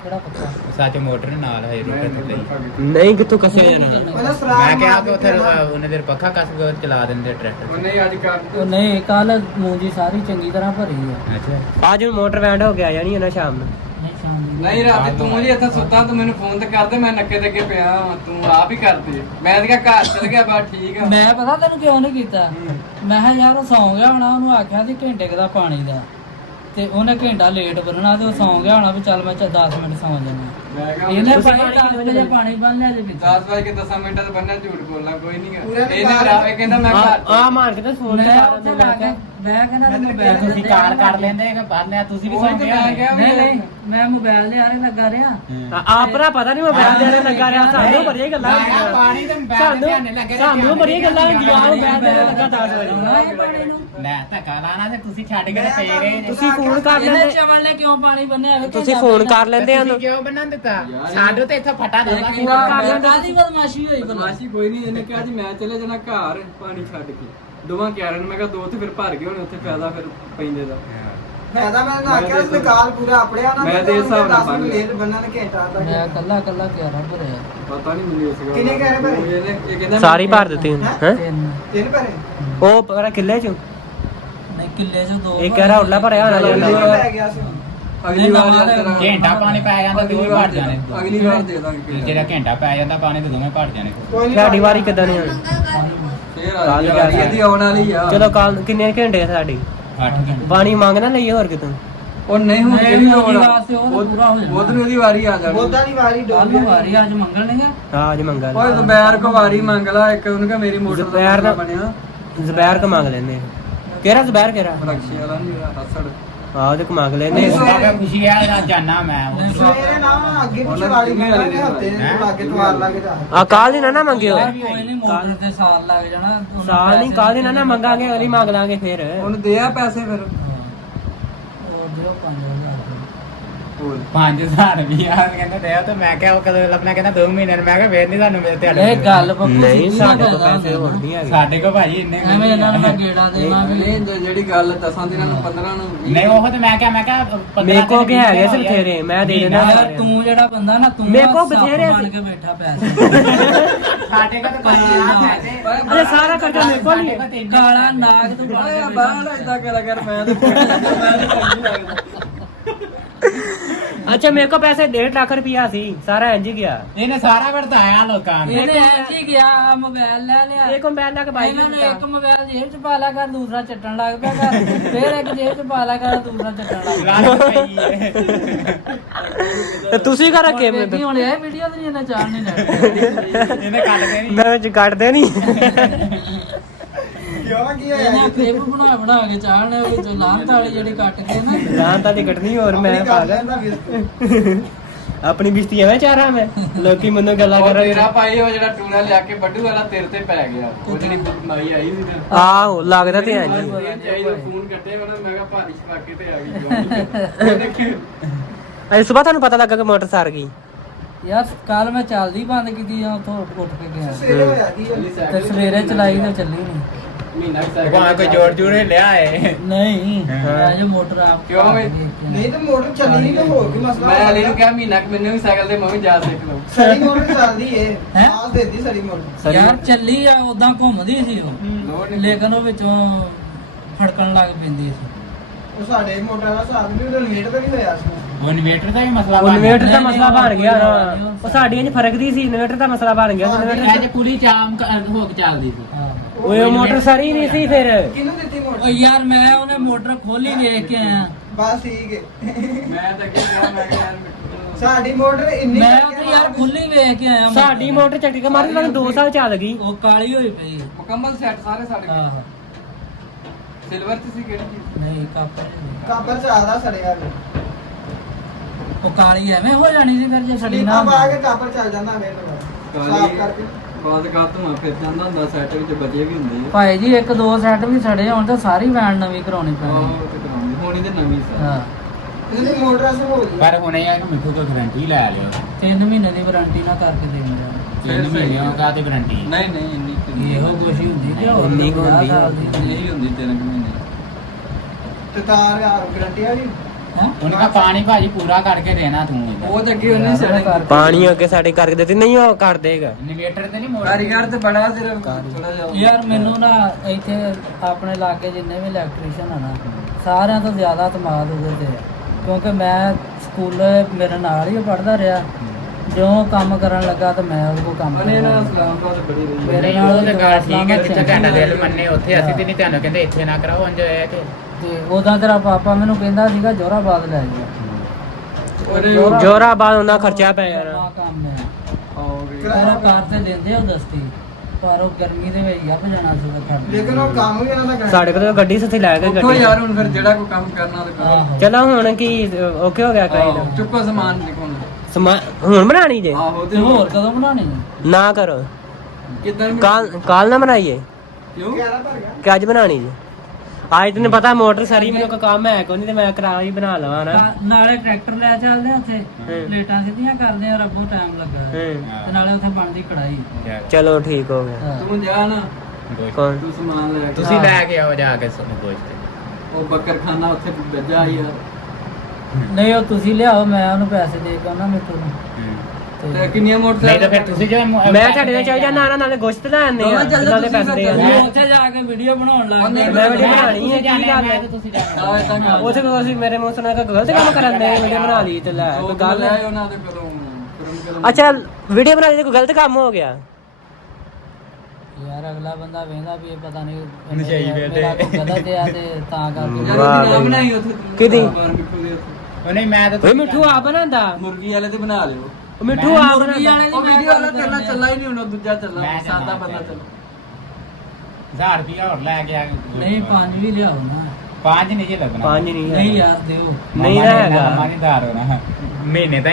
ਕਿਹੜਾ ਪੱਕਾ ਸੱਚ ਮੋਟਰ ਨਾਲ ਹੈ ਰੋਟੇ ਥੱਲੇ ਹੀ। ਨਹੀਂ ਕਿੱਥੋਂ ਕੱਸਿਆ ਜਾਣਾ। ਉਹਨਾਂ ਸਰਾਬ ਮੈਂ ਕਿਹਾ ਕਿ ਮਾਰ ਉੱਥੇ ਕੇ ਉਹਨੇ ਦੇਰ ਪੱਖਾ ਕੱਸ ਕੇ ਚਲਾ ਦਿੰਦੇ ਟਰੈਕਟਰ। ਉਹਨੇ ਅੱਜ ਕਰ ਉਹ ਨਹੀਂ ਕੱਲ ਮੂੰਜੀ ਸਾਰੀ ਚੰਗੀ ਤਰ੍ਹਾਂ ਭਰੀ ਆ ਅੱਛਾ ਅੱਜ ਮੋਟਰ ਵੈਂਡ ਹੋ ਕੇ ਆ ਜਾਣੀ ਉਹਨਾਂ ਸ਼ਾਮ ਨੂੰ। ਨਹੀਂ ਸ਼ਾਮ ਦੀ ਨਹੀਂ ਰਾਤੀ ਤੂੰ ਜੀ ਇੱਥੇ ਸੁੱਤਾ ਤੂੰ ਮੈਨੂੰ ਫੋਨ ਤੇ ਕਰਦੇ ਮੈਂ ਨੱਕੇ ਦੇ ਅੱਗੇ ਪਿਆ ਵਾਂ, ਤੂੰ ਆਪ ਹੀ ਕਰਦੀ ਮੈਂ ਕਿਹਾ ਘਰ ਚਲ ਗਿਆ ਬਾ ਠੀਕ ਆ। ਮੈਂ ਪਤਾ ਤੈਨੂੰ ਕਿਉਂ ਨਹੀਂ ਕੀਤਾ ਮੈਂ ਕਿਹਾ ਯਾਰ ਉਹ ਸੌਂ ਗਿਆ ਹੋਣਾ, ਉਹਨੂੰ ਆਖਿਆ ਸੀ ਘੰਟੇ ਕੁ ਦਾ ਪਾਣੀ ਦਾ, ਤੇ ਉਹਨੇ ਘੰਟਾ ਲੇਟ ਬੰਨਣਾ ਤੇ ਉਹ ਸੌਂ ਗਿਆ ਹੋਣਾ ਵੀ ਚੱਲ ਮੈਂ 10 ਮਿੰਟ ਸੌਂ ਜਾਣਾ। ਮੈਂ ਕਿਹਾ ਇਹਨੇ ਤੁਸੀਂ ਪਾਣੀ 10 ਵਜੇ ਪਾਣੀ ਬੰਨ ਲਿਆ ਜੇ ਵਿੱਚ 10 ਵਜੇ ਕੇ 10 ਮਿੰਟਾਂ ਤੇ ਬੰਨਿਆ ਝੂਠ ਬੋਲਣਾ ਕੋਈ ਨਹੀਂ ਪੂਰਾ ਇਹਨੇ ਨਿਕਾਲ। ਰਾਵੇ ਕਹਿੰਦਾ ਮੈਂ ਘਰ ਆ ਮਾਰ ਕੇ ਤਾਂ ਫੋਨ ਤੇ ਮੈਂ ਸਾਰਾ ਉੱਥੇ ਦਿਨ ਲਾ ਕੇ ਮੈਂ ਕਹਿੰਦਾ ਤੈਨੂੰ ਮੋਬਾਈਲ ਤੁਸੀਂ ਕਾਲ ਕਰ ਲੈਂਦੇ ਕਿ ਬਾਹਰ ਤੁਸੀਂ ਵੀ ਉਹੀ ਸੌਂ ਤੇ ਗਏ ਮੈਂ ਹੋਣੇ। ਕਿਹਾ ਵੀ ਨਹੀਂ ਨਹੀਂ ਮੈਂ ਮੋਬਾਈਲ ਦੇ ਆਰੇ ਲੱਗਾ ਰਿਹਾ। ਆਪਣਾ ਪਤਾ ਨਹੀਂ ਮੈਂ ਬੈਠ ਦੇਣੇ ਲੱਗਾ ਰਿਹਾ, ਸਾਨੂੰ ਬੜੀਆਂ ਗੱਲਾਂ ਮੈਂ ਕਿਹਾ ਹੁੰਦੀਆਂ। ਪਾਣੀ ਤੇ ਬੈਠ ਧਿਆਨ ਲੱਗੇ ਸਾਨੂੰ ਬੜੀਆਂ ਗੱਲਾਂ ਹੁੰਦੀਆਂ ਉਹ ਬੈਠ ਦੇਣੇ ਲੱਗਾ 10 ਆਉਣਾ ਵਜੇ। ਇਹ ਪਾਣੀ ਨੂੰ ਲੈ ਧੱਕਾ ਲਾਣਾ ਤੇ ਤੁਸੀਂ ਛੱਡ ਕੇ ਤੇ ਪਏ ਰਹੇ ਜੇ। ਤੁਸੀਂ ਫੋਨ ਕਰ ਇਹਨੇ ਲੈਂਦੇ, ਚਵਲ ਨੇ ਕਿਉਂ ਪਾਣੀ ਬੰਨਿਆ ਵੇ ਤੁਸੀਂ ਫੋਨ ਕਰ ਲੈਂਦੇ ਤੁਸੀਂ ਹਨ। ਕਿਉਂ ਬਣਾ ਦਿੱਤਾ ਸਾਡੇ ਤੇ ਇੱਥੇ ਫਟਾ ਦੋ ਕਾਦੀ ਬਦਮਾਸ਼ੀ ਹੋਈ ਬਲਾ ਬਦਮਾਸ਼ੀ ਕੋਈ ਨਹੀਂ ਇਹਨੇ ਕਿਹਾ ਜੀ ਮੈਂ ਚਲੇ ਜਾਣਾ ਘਰ ਪਾਣੀ ਛੱਡ ਕੇ ਦੋਵਾਂ ਕਿਆਰਨ ਮੈਂ ਕਿਹਾ ਦੋ ਤੇ ਫਿਰ ਭਰ ਗਏ ਹੁਣ ਉੱਥੇ ਫਾਇਦਾ ਫਿਰ ਪੈਂਦੇ ਦਾ। ਫਾਇਦਾ ਮੈਂ ਨਾ ਆਖਿਆ ਸੀ ਨਿਕਾਲ ਪੂਰਾ ਆਪਣੇ ਆ ਨਾ ਮੈਂ ਤੇ ਇਸ ਹਿਸਾਬ ਨਾਲ 10 ਮਿੰਟ ਬੰਨ ਲੇਟ ਬੰਨਣ ਘੰਟਾ ਮੈਂ ਤੱਕ ਕੱਲਾ ਕੱਲਾ ਕਿਆਰਾ ਭਰਿਆ ਪਤਾ ਨਹੀਂ ਮੈਨੂੰ ਇਸ ਗੱਲ ਕਿੰਨੇ ਕਹਿ ਰਹੇ ਭਾਈ? ਇਹ ਕਹਿੰਦਾ ਸਾਰੀ ਭਰ ਦਿੱਤੀ ਹੁਣ ਹੈ। ਤਿੰਨ ਤਿੰਨ ਭਰੇ ਉਹ ਪਰ ਕਿੱਲੇ ਚ ਨਹੀਂ ਕਿੱਲੇ ਚ ਦੋ ਇੱਕ ਕਹਿ ਉਰਲਾ ਭਰਿਆ ਹੋਣਾ ਪੈ ਜਾਂਦਾ। ਗਿਆ ਸੀ ਅਗਲੀ ਵਾਰ ਯਾਰ ਤੇਰਾ ਘੰਟਾ ਪਾਣੀ ਪੈ ਜਾਂਦਾ ਤੇ ਦੋਵੇਂ ਭਰ ਜਾਣੇ। ਅਗਲੀ ਵਾਰ ਦੇ ਦਾਂਗੇ ਜਿਹੜਾ ਘੰਟਾ ਪੈ ਜਾਂਦਾ ਪਾਣੀ ਤੇ ਦੋਵੇਂ ਭਰ ਜਾਣੇ। ਕੋਈ ਨਹੀਂ ਸਾਡੀ ਵਾਰੀ ਕਿੱਦਾਂ ਨਹੀਂ ਆਉਣੀ। ਫੇਰ ਕੱਲ੍ਹ ਆ ਜਾ ਰਹੀ ਇਹਦੀ ਆਉਣ ਵਾਲੀ ਆ ਚਲੋ ਕੱਲ ਕਿੰਨੇ ਘੰਟੇ ਆ ਸਾਡੀ 8 ਘੰਟੇ ਪਾਣੀ ਮੰਗਣਾ ਲਈਏ ਹੋਰ ਕਿਤੋਂ। ਉਹ ਨਹੀਂ ਹੁਣ ਨਹੀਂ, ਕਿਹੜੀ ਉਹਦੀ ਹੋਣਾ ਵਾਸਤੇ ਉਹ ਤਾਂ ਪੂਰਾ ਹੋ ਜਾਣਾ। ਉਹਦੀ ਉਹਦੀ ਵਾਰੀ ਆ ਜਾਣੀ ਬੋਲਦਾ ਨਹੀਂ ਵਾਰੀ ਕੱਲ ਡੋਲ ਵਾਰੀ ਅੱਜ ਮੰਗਣ ਨਹੀਂ ਗਾ ਹਾਂ ਅੱਜ ਮੰਗਾ ਓਏ ਦੁਪਹਿਰ ਕੋ ਵਾਰੀ ਮੰਗ ਲਾ ਇੱਕ ਉਹਨੂੰ ਕਹ ਮੇਰੀ ਮੋਟਰ ਦੁਪਹਿਰ ਦਾ ਬਣਿਆ ਜ਼ਬੈਰ ਕ ਮੰਗ ਲੈਨੇ ਆ। ਕਿਹੜਾ ਜ਼ਬੈਰ ਕਿਹੜਾ ਰਕਸ਼ੇ ਵਾਲਾ ਨਹੀਂ ਹੱਸੜ ਹਾਂ ਉਹਦੇ ਕ ਮੰਗ ਲੈਨੇ ਆ। ਬਾਬਾ ਖੁਸ਼ੀ ਆ ਨਾ ਜਾਨਾ ਮੈਂ ਉੱਧਰੋਂ। ਸਵੇਰੇ ਨਾ ਅੱਗੇ ਪਿੱਛੇ ਵਾਲੀ ਮੰਗਾਂਗੇ ਹਫਤੇ ਦੇ ਲਾਗੇ ਤਵਾਰ ਲਾਗੇ ਜਾ ਆ ਕਾਲ ਦੀ ਨਾ ਮੰਗਿਓ, ਯਾਰ ਕੋਈ ਨਹੀਂ ਮੋਟਰ ਤੇ ਸਾਲ ਲੱਗ ਜਾਣਾ ਉਹਨੂੰ ਸਾਲ ਨਹੀਂ ਕਾਲ ਦੀ ਨਾ ਮੰਗਾਂਗੇ, ਅਗਲੀ ਮੰਗ ਲਾਂਗੇ ਫਿਰ। ਉਹਨੂੰ ਦੇ ਆ ਪੈਸੇ ਫਿਰ ਉਹ ਦਿਓ 5000 ਹੋਰ 5000 ਵੀ ਆ ਕਹਿੰਦਾ ਦੇ ਤੇ ਮੈਂ ਕਿਹਾ ਉਹ ਕਦੋਂ ਲੱਭਣਾ ਕਹਿੰਦਾ 2 ਮਹੀਨੇ ਨੂੰ। ਮੈਂ ਕਿਹਾ ਫੇਰ ਨਹੀਂ ਤੁਹਾਨੂੰ ਮਿਲ ਤੁਹਾਡੇ ਇਹ ਗੱਲ ਪੱਕੂ ਨਹੀਂ ਸਿੱਧੀ ਸਾਡੇ ਨਾ ਕੋਲ ਪੈਦਾ ਪੈਸੇ ਹੋਰ ਨਹੀਂ ਹੈਗੇ। ਸਾਡੇ ਕੋ ਭਾਜੀ ਇੰਨੇ ਐਵੇਂ ਇਹਨਾਂ ਨੂੰ ਮੈਂ ਗੇੜਾ ਦੇਵਾਂ ਵੀ ਨਹੀਂ ਜਿਹੜੀ ਗੱਲ 10 ਦਿਨਾਂ ਨੂੰ 15 ਨੂੰ ਨਹੀਂ ਉਹ ਤੇ ਮੈਂ ਕਿਹਾ ਮੇਰੇ ਕੋ ਕਿ ਹੈਗੇ ਸਿਰ ਤੇਰੇ ਮੈਂ ਦੇ ਦੇਣਾ ਯਾਰ ਸਾਰਿਆਂ ਨੂੰ। ਤੂੰ ਜਿਹੜਾ ਬੰਦਾ ਨਾ ਤੂੰ ਮੇਰੇ ਕੋਲ ਸੱਪ ਬਥੇਰੇ ਬਣ ਸੀ। ਕੇ ਬੈਠਾ ਪੈਸੇ ਸਾਡੇ ਕੋ ਤਾਂ ਭਾਜੀ ਆ ਪੈਸੇ ਅਰੇ ਸਾਰਾ ਖਰਚਾ ਮੇਰੇ ਕੋਲ ਹੀ ਹੈ। ਕਾਲਾ ਨਾਗ ਤੂੰ ਬਣ ਓਏ ਕੇ ਬਾਹਰ ਬੈਠਾ ਇਦਾਂ ਕਰਿਆ ਕਰ ਮੈਂ ਤੇ ਚੰਗੀ ਲੱਗਦਾ ਅੱਛਾ ਮੇਰੇ ਕੋ ਪੈਸੇ 1.5 ਲੱਖ ਰੁਪਇਆ ਸੀ, ਸਾਰਾ ਇੰਜ ਹੀ ਗਿਆ। ਇਹਨੇ ਸਾਰਾ ਵਰਤਾਇਆ ਲੋਕਾਂ ਨੂੰ। ਇਹਨੇ ਐਂ ਜੀ ਗਿਆ ਮੋਬਾਈਲ ਲੈ ਲਿਆ ਇਹ ਕੋ ਮੈਂ ਲੱਗ ਬਾਈ ਇਹਨਾਂ ਨੇ ਇੱਕ ਮੋਬਾਈਲ ਜੇਬ ਚ ਪਾ ਲਿਆ ਕਰ, ਦੂਸਰਾ ਚੱਟਣ ਲੱਗ ਪਿਆ ਕਰ, ਫਿਰ ਇੱਕ ਜੇਬ ਚ ਪਾ ਲਿਆ ਕਰ, ਦੂਸਰਾ ਚੱਟਣ ਲੱਗ ਪਿਆ ਲਾਲਚ ਪਈ ਏ। ਤੇ ਤੁਸੀਂ ਕਰ ਰੱਖੇ ਮੈਂ ਵੇਖੀ ਹੁਣ ਇਹ ਵੀਡੀਓ ਤੇ ਇਹਨੇ ਚਾੜ ਨਹੀਂ ਲੈਣੀ ਇਹਨੇ ਕੱਢ ਦੇ ਨਹੀਂ। ਮੈਂ ਵਿੱਚ ਕੱਢਦੇ ਨਹੀਂ। ਕਿਉਂ ਕੀ ਹੋਇਆ ਇਹਨਾਂ ਕਲਿੱਪ ਬਣਾ ਬਣਾ ਕੇ ਚਾੜਨੇ ਵਿੱਚ ਲਾਂਤ ਵਾਲੀ ਜਿਹੜੀ ਕੱਟ ਕੇ ਨਾ ਲਾਂ ਤਾਂ ਦੀ ਕੱਟਣੀ ਹੋਰ ਮੈਂ ਕਰ ਪਾਗਲ ਲੈਂਦਾ ਵੀਰ ਆਪਣੀ ਬਿਸਤੀ ਐਵੇਂ ਚਾਰਾ ਮੈਂ ਲੋਕੀ ਮੈਨੂੰ ਗੱਲਾਂ ਉਹ ਕਰ ਤੇਰਾ ਭਾਈ ਉਹ ਜਿਹੜਾ ਟੂਣਾ ਲਿਆ ਕੇ ਬੱਡੂ ਵਾਲਾ ਤੇਰੇ ਤੇ ਪੈ ਗਿਆ ਉਹ ਜਿਹੜੀ ਮਾਈ ਆਈ ਸੀ ਨਾ ਆਹੋ ਲੱਗਦਾ ਤੇ ਇੰਜ ਹੀ। ਜਾਈ ਦਾ ਫੋਨ ਕੱਟੇ ਉਹਨਾਂ ਮੈਂ ਕਿਹਾ ਭਾਰੀ ਛਪਾਕੇ ਤੇ ਆ ਗਈ ਦੇਖੀ ਅੱਜ ਸਵੇਰ ਤੁਹਾਨੂੰ ਪਤਾ ਲੱਗਾ ਕਿ ਮੋਟਰ ਸਰ ਗਈ। ਯਾਰ ਕੱਲ ਮੈਂ ਚੱਲਦੀ ਬੰਦ ਕੀਤੀ ਆ ਉੱਥੋਂ ਉੱਠ ਕੇ ਗਿਆ ਸਵੇਰੇ ਹੋਇਆ ਕੀ ਤੇ ਸਵੇਰੇ ਚਲਾਈ ਤਾਂ ਚੱਲੀ ਨਹੀਂ ਮਹੀਨਾ ਭਾਵੇਂ ਕੋਈ ਜੋੜ ਜੂੜੇ ਲਿਆ ਏ। ਨਹੀਂ ਮੈਂ ਜੋ ਮੋਟਰ ਆਪ ਕਿਉਂ ਬਈ? ਨਹੀਂ ਤੇ ਮੋਟਰ ਚੱਲੀ ਨਹੀਂ ਤੇ ਹੋਰ ਕੀ ਮਸਲਾ ਮੈਂ ਅਲੀ ਨੂੰ ਕਿਹਾ ਮਹੀਨਾ ਕੁ ਮੈਨੂੰ ਵੀ ਸਾਈਕਲ ਤੇ ਮੈਂ ਵੀ ਜਾ ਸਿੱਖ ਲਵਾਂ ਸੜੀ ਮੋਟਰ ਚੱਲਦੀ ਏ ਹੈਂ? ਆਸ ਦੇਦੀ ਸੜੀ ਮੋਟਰ ਯਾਰ ਚੱਲੀ ਆ ਉਦਾਂ ਘੁੰਮਦੀ ਸੀ ਉਹ ਲੋੜ ਨਹੀਂ ਲੇਕਿਨ ਉਹ ਵਿੱਚੋਂ ਫੜਕਣ ਲੱਗ ਪੈਂਦੀ ਸੀ ਉਹ ਸਾਡੇ ਮੋਟਰਾਂ ਦਾ ਹਿਸਾਬ ਵੀ ਉਹਦਾ ਇਨਵੇਟਰ ਦਾ ਵੀ ਹੋਇਆ ਸੀ ਉਹ ਇਨਵੇਟਰ ਦਾ ਵੀ ਮਸਲਾ ਇਨਵੇਟਰ ਦਾ ਨਹੀਂ, ਮਸਲਾ ਬਣ ਗਿਆ ਨਾ, ਨਹੀਂ, ਉਹ ਸਾਡੀਆਂ 'ਚ ਫਰਕ ਦੀ ਸੀ, ਇਨਵੇਟਰ ਦਾ ਮਸਲਾ ਬਣ ਗਿਆ ਸੀ। ਇਹ ਇਨਵੇਟਰ ਜੇ ਪੂਰੀ ਚਾਮ ਹੋ ਕੇ ਚੱਲਦੀ ਸੀ। ਹਾਂ। ਉਹ ਮੋਟਰ ਸਾਰੀ ਨਹੀਂ ਸੀ ਫਿਰ। ਕਿਹਨੂੰ ਦਿੱਤੀ ਉਹ ਮੋਟਰ ਯਾਰ ਮੈਂ ਉਹਨੇ ਮੋਟਰ ਖੋਲੀ ਵੇਖ ਕੇ ਆਇਆ ਬਸ ਠੀਕ ਏ ਮੈਂ ਤਾਂ ਅੱਗੇ ਕਿਹਾ ਮੈਂ ਕਿਹਾ ਯਾਰ ਸਾਡੀ ਮੋਟਰ ਇੰਨੀ ਮੈਂ ਉਹ ਯਾਰ ਖੁੱਲੀ ਵੇਖ ਕੇ ਆਇਆ ਸਾਡੀ ਮੋਟਰ ਚੱਕੀ ਕੇ ਮਾਰੀ ਤਾਂ 2 ਸਾਲ ਚੱਲ ਗਈ। ਉਹ ਕਾਲੀ ਹੋਈ ਪਈ ਹੈ। ਮੁਕੰਮਲ ਸੈੱਟ ਸਾਰੇ ਸਾਡੇ ਕੋਲ ਆਹ ਸਿਲਵਰ ਚ ਸੀ ਕਿਹੜੀ ਚੀਜ਼ ਨਹੀਂ ਕਾਪਰ ਨਹੀਂ। ਕਾਪਰ ਚੱਲਦਾ ਸੜਿਆ ਵੀ ਉਹ ਕਾਲੀ ਐਵੇਂ ਹੋ ਜਾਣੀ ਸੀ ਫਿਰ ਜੇ ਛੜੀ ਨਾ ਸਲੀਪਾਂ ਪਾ ਕੇ ਕਾਪਰ ਚੱਲ ਜਾਂਦਾ ਮੇਰੇ ਕੋਲ ਸਾਫ਼ ਕਰਕੇ ਬਾਦ ਕਾਤੋਂ ਫਿਰ ਜਾਂਦਾ ਹੁੰਦਾ ਸੈੱਟ ਵਿੱਚ ਬਜੇ ਵੀ ਹੁੰਦੇ ਆ ਭਾਈ ਜੀ ਇੱਕ ਦੋ ਸੈੱਟ ਵੀ ਸੜੇ ਹੋਣ ਤੇ ਸਾਰੀ ਵੈਨ ਨਵੀਂ ਕਰਾਉਣੀ ਪੈਣੀ ਉਹ ਤੇ ਕਰਾਉਂਦੇ ਹੋਣੀ ਤੇ ਨਵੀਂ ਸਾ ਹਾਂ ਇਹਦੀ ਮੋਟਰ ਅਸਰ ਹੋ ਗਈ ਪਰ ਹੁਣ ਇਹ ਮਿੱਠੂ ਤੋਂ ਗਰੰਟੀ ਲੈ ਲਿਓ। 3 ਮਹੀਨੇ ਦੀ ਵਾਰੰਟੀ ਨਾਲ ਕਰਕੇ ਦੇਣੀ ਆ 3 ਮਹੀਨਿਆਂ ਦਾ ਤੇ ਗਾਰੰਟੀ ਨਹੀਂ ਇੰਨੀ ਇਹੋ ਕੁਛ ਹੀ ਹੁੰਦੀ ਕਿ ਹੋਰ ਇੰਨੀ ਕੁ ਹੁੰਦੀ 50 ਸਾਲ ਦੀ ਨਹੀਂ ਹੁੰਦੀ 3 ਮਹੀਨੇ ਤੇ ਤਾਰ ਯਾਰ ਗਰੰਟੀ ਵਾਲੀ ਹੈਂ? ਉਹਨਾਂ ਦਾ ਪਾਣੀ ਭਾਜੀ ਪੂਰਾ ਕਰਕੇ ਦੇਣਾ ਤੂੰ ਉਹ ਤਾਂ ਅੱਗੇ ਉਹਨੇ ਸੈਟਿੰਗ ਪਾਣੀ ਅੱਗੇ ਸਾਡੇ ਕਰਕੇ ਦਿੱਤੀ ਨਹੀਂ ਉਹ ਕਰ ਦੇਗਾ ਇਨਵੇਟਰ ਤੇ ਨਹੀਂ ਮੋੜ ਕਾਰੀਗਰ ਤੇ ਬੜਾ ਸਿਰਫ ਥੋੜਾ ਜਿਹਾ ਯਾਰ ਮੈਨੂੰ ਨਾ ਇੱਥੇ ਆਪਣੇ ਲਾਗੇ ਜਿੰਨੇ ਵੀ ਇਲੈਕਟ੍ਰੀਸ਼ੀਅਨ ਆ ਨਾ ਸਾਰਿਆਂ ਤੋਂ ਜ਼ਿਆਦਾ ਇਤਮਾਦ ਉਹਦੇ ਤੇ ਆ ਕਿਉਂਕਿ ਮੈਂ ਸਕੂਲ ਮੇਰੇ ਨਾਲ ਹੀ ਪੜ੍ਹਦਾ ਰਿਹਾ ਜਿਉਂ ਕੰਮ ਕਰਨ ਲੱਗਾ ਤਾਂ ਮੈਂ ਉਹਦੇ ਕੋਲ ਕੰਮ ਉਹਨੇ ਨਾ ਕਰਨਾ। ਸਲਾਮ ਤੋਂ ਬੜੀ ਰਹੀ ਮੇਰੇ ਨਹੀਂ ਨਾਲ ਉਹ ਤੇ ਗੱਲ ਠੀਕ ਹੈ ਜਿੱਥੇ ਚੰਗੀ ਤੁਹਾਡਾ ਦਿਲ ਹੋਈ। ਮੰਨੇ ਉੱਥੇ ਅਸੀਂ ਤੇ ਨਹੀਂ ਤੁਹਾਨੂੰ ਕਹਿੰਦੇ ਇੱਥੇ ਨਾ ਕਰਾਓ ਅੰਜ ਹੋਇਆ ਕਿ ਤੇ ਉਦਾਂ ਤੇਰਾ ਪਾਪਾ ਮੈਨੂੰ ਕਹਿੰਦਾ ਸੀਗਾ ਜੋਰਾਬਾਦ ਲੈ ਜਾ ਜੋਰਾਬਾਦ ਉਹਨਾਂ ਖਰਚਾ ਪੈ ਜਾਣਾ ਆਹ ਕੰਮ ਹੈ ਆਓਗੇ ਤੇਰਾ ਕਾਰ ਤੇ ਦਿੰਦੇ ਉਹ ਦਸਤੀ ਪਰ ਉਹ ਗਰਮੀ ਦੇ ਵਿੱਚ ਆਪ ਜਾਣਾ ਸੀਗਾ ਖੜ੍ਹ ਲੇਕਿਨ ਉਹ ਕੰਮ ਵੀ ਇਹਨਾਂ ਦਾ ਕਰਨਾ। ਸਾਡੇ ਕੋਲ ਗੱਡੀ ਸੱਥੇ ਲੈ ਕੇ ਦੇਖੋ ਗੱਡੀ ਯਾਰ ਹੁਣ ਫਿਰ ਜਿਹੜਾ ਕੋਈ ਕੰਮ ਕਰਨਾ ਤੇ ਕਰੋ ਆਹੋ। ਚਲੋ ਹੁਣ ਕੀ ਓਕੇ ਹੋ ਗਿਆ ਕਾਇਦਾ ਆਹੋ, ਚੁੱਕੋ ਸਮਾਨ ਲਿਖੋਣ ਹੁਣ ਬਣਾਣੀ ਜੇ ਆਹੋ ਤੇ ਹੋਰ ਕਦੋਂ ਬਣਾਣੀ ਹੈ? ਨਾ ਕਰੋ ਕਿਦਾਂ ਕੱਲ ਨਾ ਬਣਾਈਏ ਕਿਉਂ 11 ਭਰ ਗਿਆ ਕਿ ਅੱਜ ਬਣਾਣੀ ਜੇ ਅੱਜ ਤੈਨੂੰ ਪਤਾ ਮੋਟਰ ਸਾਰੀ ਮੈਨੂੰ ਕੋਈ ਕੰਮ ਹੈ ਕੋਈ ਨਹੀਂ ਤੇ ਮੈਂ ਕਰਾ ਹੀ ਬਣਾ ਲਵਾਂ ਨਾ ਨਾਲੇ ਟਰੈਕਟਰ ਲੈ ਚੱਲਦੇ ਆ ਉੱਥੇ ਪਲੇਟਾਂ ਸਿੱਧੀਆਂ ਕਰਦੇ ਆ ਰੱਬੂ ਟਾਈਮ ਲੱਗਾ ਤੇ ਨਾਲੇ ਉੱਥੇ ਬਣਦੀ ਕੜਾਈ ਚਲੋ ਠੀਕ ਹੋ ਗਿਆ ਹਾਂ। ਤੂੰ ਜਾ ਨਾ ਕੌਣ ਤੂੰ ਸਮਾਨ ਲੈ ਕੇ ਤੁਸੀਂ ਲੈ ਕੇ ਆਓ ਜਾ ਕੇ ਸਾਨੂੰ ਗੋਸ਼ਤ ਉਹ ਬੱਕਰਖਾਨਾ ਉੱਥੇ ਗੱਜਾ ਯਾਰ ਨਹੀਂ ਉਹ ਤੁਸੀਂ ਲਿਆਓ ਮੈਂ ਉਹਨੂੰ ਪੈਸੇ ਦੇ ਕੇ ਆਉਣਾ ਮੇਰੇ ਕੋਲ ਤੇ ਕਿੰਨੀਆਂ ਨਹੀਂ ਤਾਂ ਮੋਟਰਸਾਈਕਲ ਫਿਰ ਤੁਸੀਂ ਜੋ ਮੈਂ ਤੁਹਾਡੇ ਨਾਲ ਚੱਲ ਜਾਣਾ ਨਾਲੇ ਗੋਸ਼ਤ ਲੈ ਆਨੇ ਆ ਦੋਵੇਂ ਚੱਲ ਜਾਓ ਨਾਲੇ ਤੁਸੀਂ ਪੈਸੇ ਦੇ ਫਿਰ ਆਨੇ ਉਹ ਉੱਥੇ ਜਾ ਕੇ ਵੀਡੀਓ ਬਣਾਉਣ ਲੱਗ ਉਹਨੇ ਪਏ। ਮੈਂ ਵੀਡੀਓ ਬਣਾਣੀ ਹੈ ਤੁਸੀਂ ਕੀ ਗੱਲ ਹੈ ਤੁਸੀਂ ਆਹ ਏਦਾਂ ਕਰ ਉਥੇ ਤੁਸੀਂ ਮੇਰੇ ਮੂੰਹ ਸੁਣਾ ਕੇ ਗਲਤ ਕੰਮ ਕਰਨ ਦੇ ਵੀਡੀਓ ਬਣਾ ਲਈ ਤੇ ਲੈ ਕੋਈ ਗੱਲ ਹੈ ਹੈ ਉਹਨਾਂ ਦੇ ਕੋਲੋਂ ਕਰਮ ਅੱਛਾ ਵੀਡੀਓ ਬਣਾ ਲਈ ਤੇ ਕੋਈ ਗਲਤ ਕੰਮ ਹੋ ਗਿਆ ਯਾਰ ਅਗਲਾ ਬੰਦਾ ਵੇਂਦਾ ਵੀ ਇਹ ਪਤਾ ਨਹੀਂ ਨਸ਼ਈ ਵੇ ਤੇ। ਮੇਰਾ ਕੋਈ ਗਲਤ ਆ ਤੇ ਤਾਂ ਕਰਕੇ ਯਾਰ ਵਾਹ ਉਹਦੀ ਨਾ ਬਈ। ਬਣਾਈ ਉੱਥੇ ਕਿਹਦੀ? ਬਾਹਰ ਮਿੱਠੂ ਦੇ ਉੱਥੇ ਉਹ ਨਹੀਂ ਮੈਂ ਤਾਂ ਓਏ ਮਿੱਠੂ ਆ ਬਣਾਉਂਦਾ ਮੁਰਗੀ ਵਾਲੇ ਤੇ ਬਣਾ ਲਿਓ ਉਹ ਮਿੱਠੂ ਆ ਮੁਰਗੀ ਬਣਾਉਂਦਾ ਵਾਲੇ ਦੀ ਉਹ ਮੈਂ ਵੀਡੀਓ ਵਾਲਾ ਗੱਲ ਤੇਰਾ ਕਰਨੀ ਆ। ਚੱਲਾ ਹੀ ਨਹੀਂ ਹੁਣ ਉਹ ਦੂਜਾ ਚੱਲਾ ਮੈਂ ਸਾਦਾ ਚੱਲਣਾ ਬੰਦਾ ਚੱਲ 1000 ਰੁਪਇਆ ਹੋਰ ਲੈ ਕੇ ਆ ਨਹੀਂ ਪੰਜ ਵੀ ਲਿਆਓ ਨਾ 5 ਨਹੀਂ ਜੇ ਲੱਗਣਾ ਪੰਜ ਨਹੀਂ ਨਹੀਂ ਯਾਰ ਦਿਓ ਨਹੀਂ ਨਾ ਹੈਗਾ ਮਹੀਨੇ ਦਾ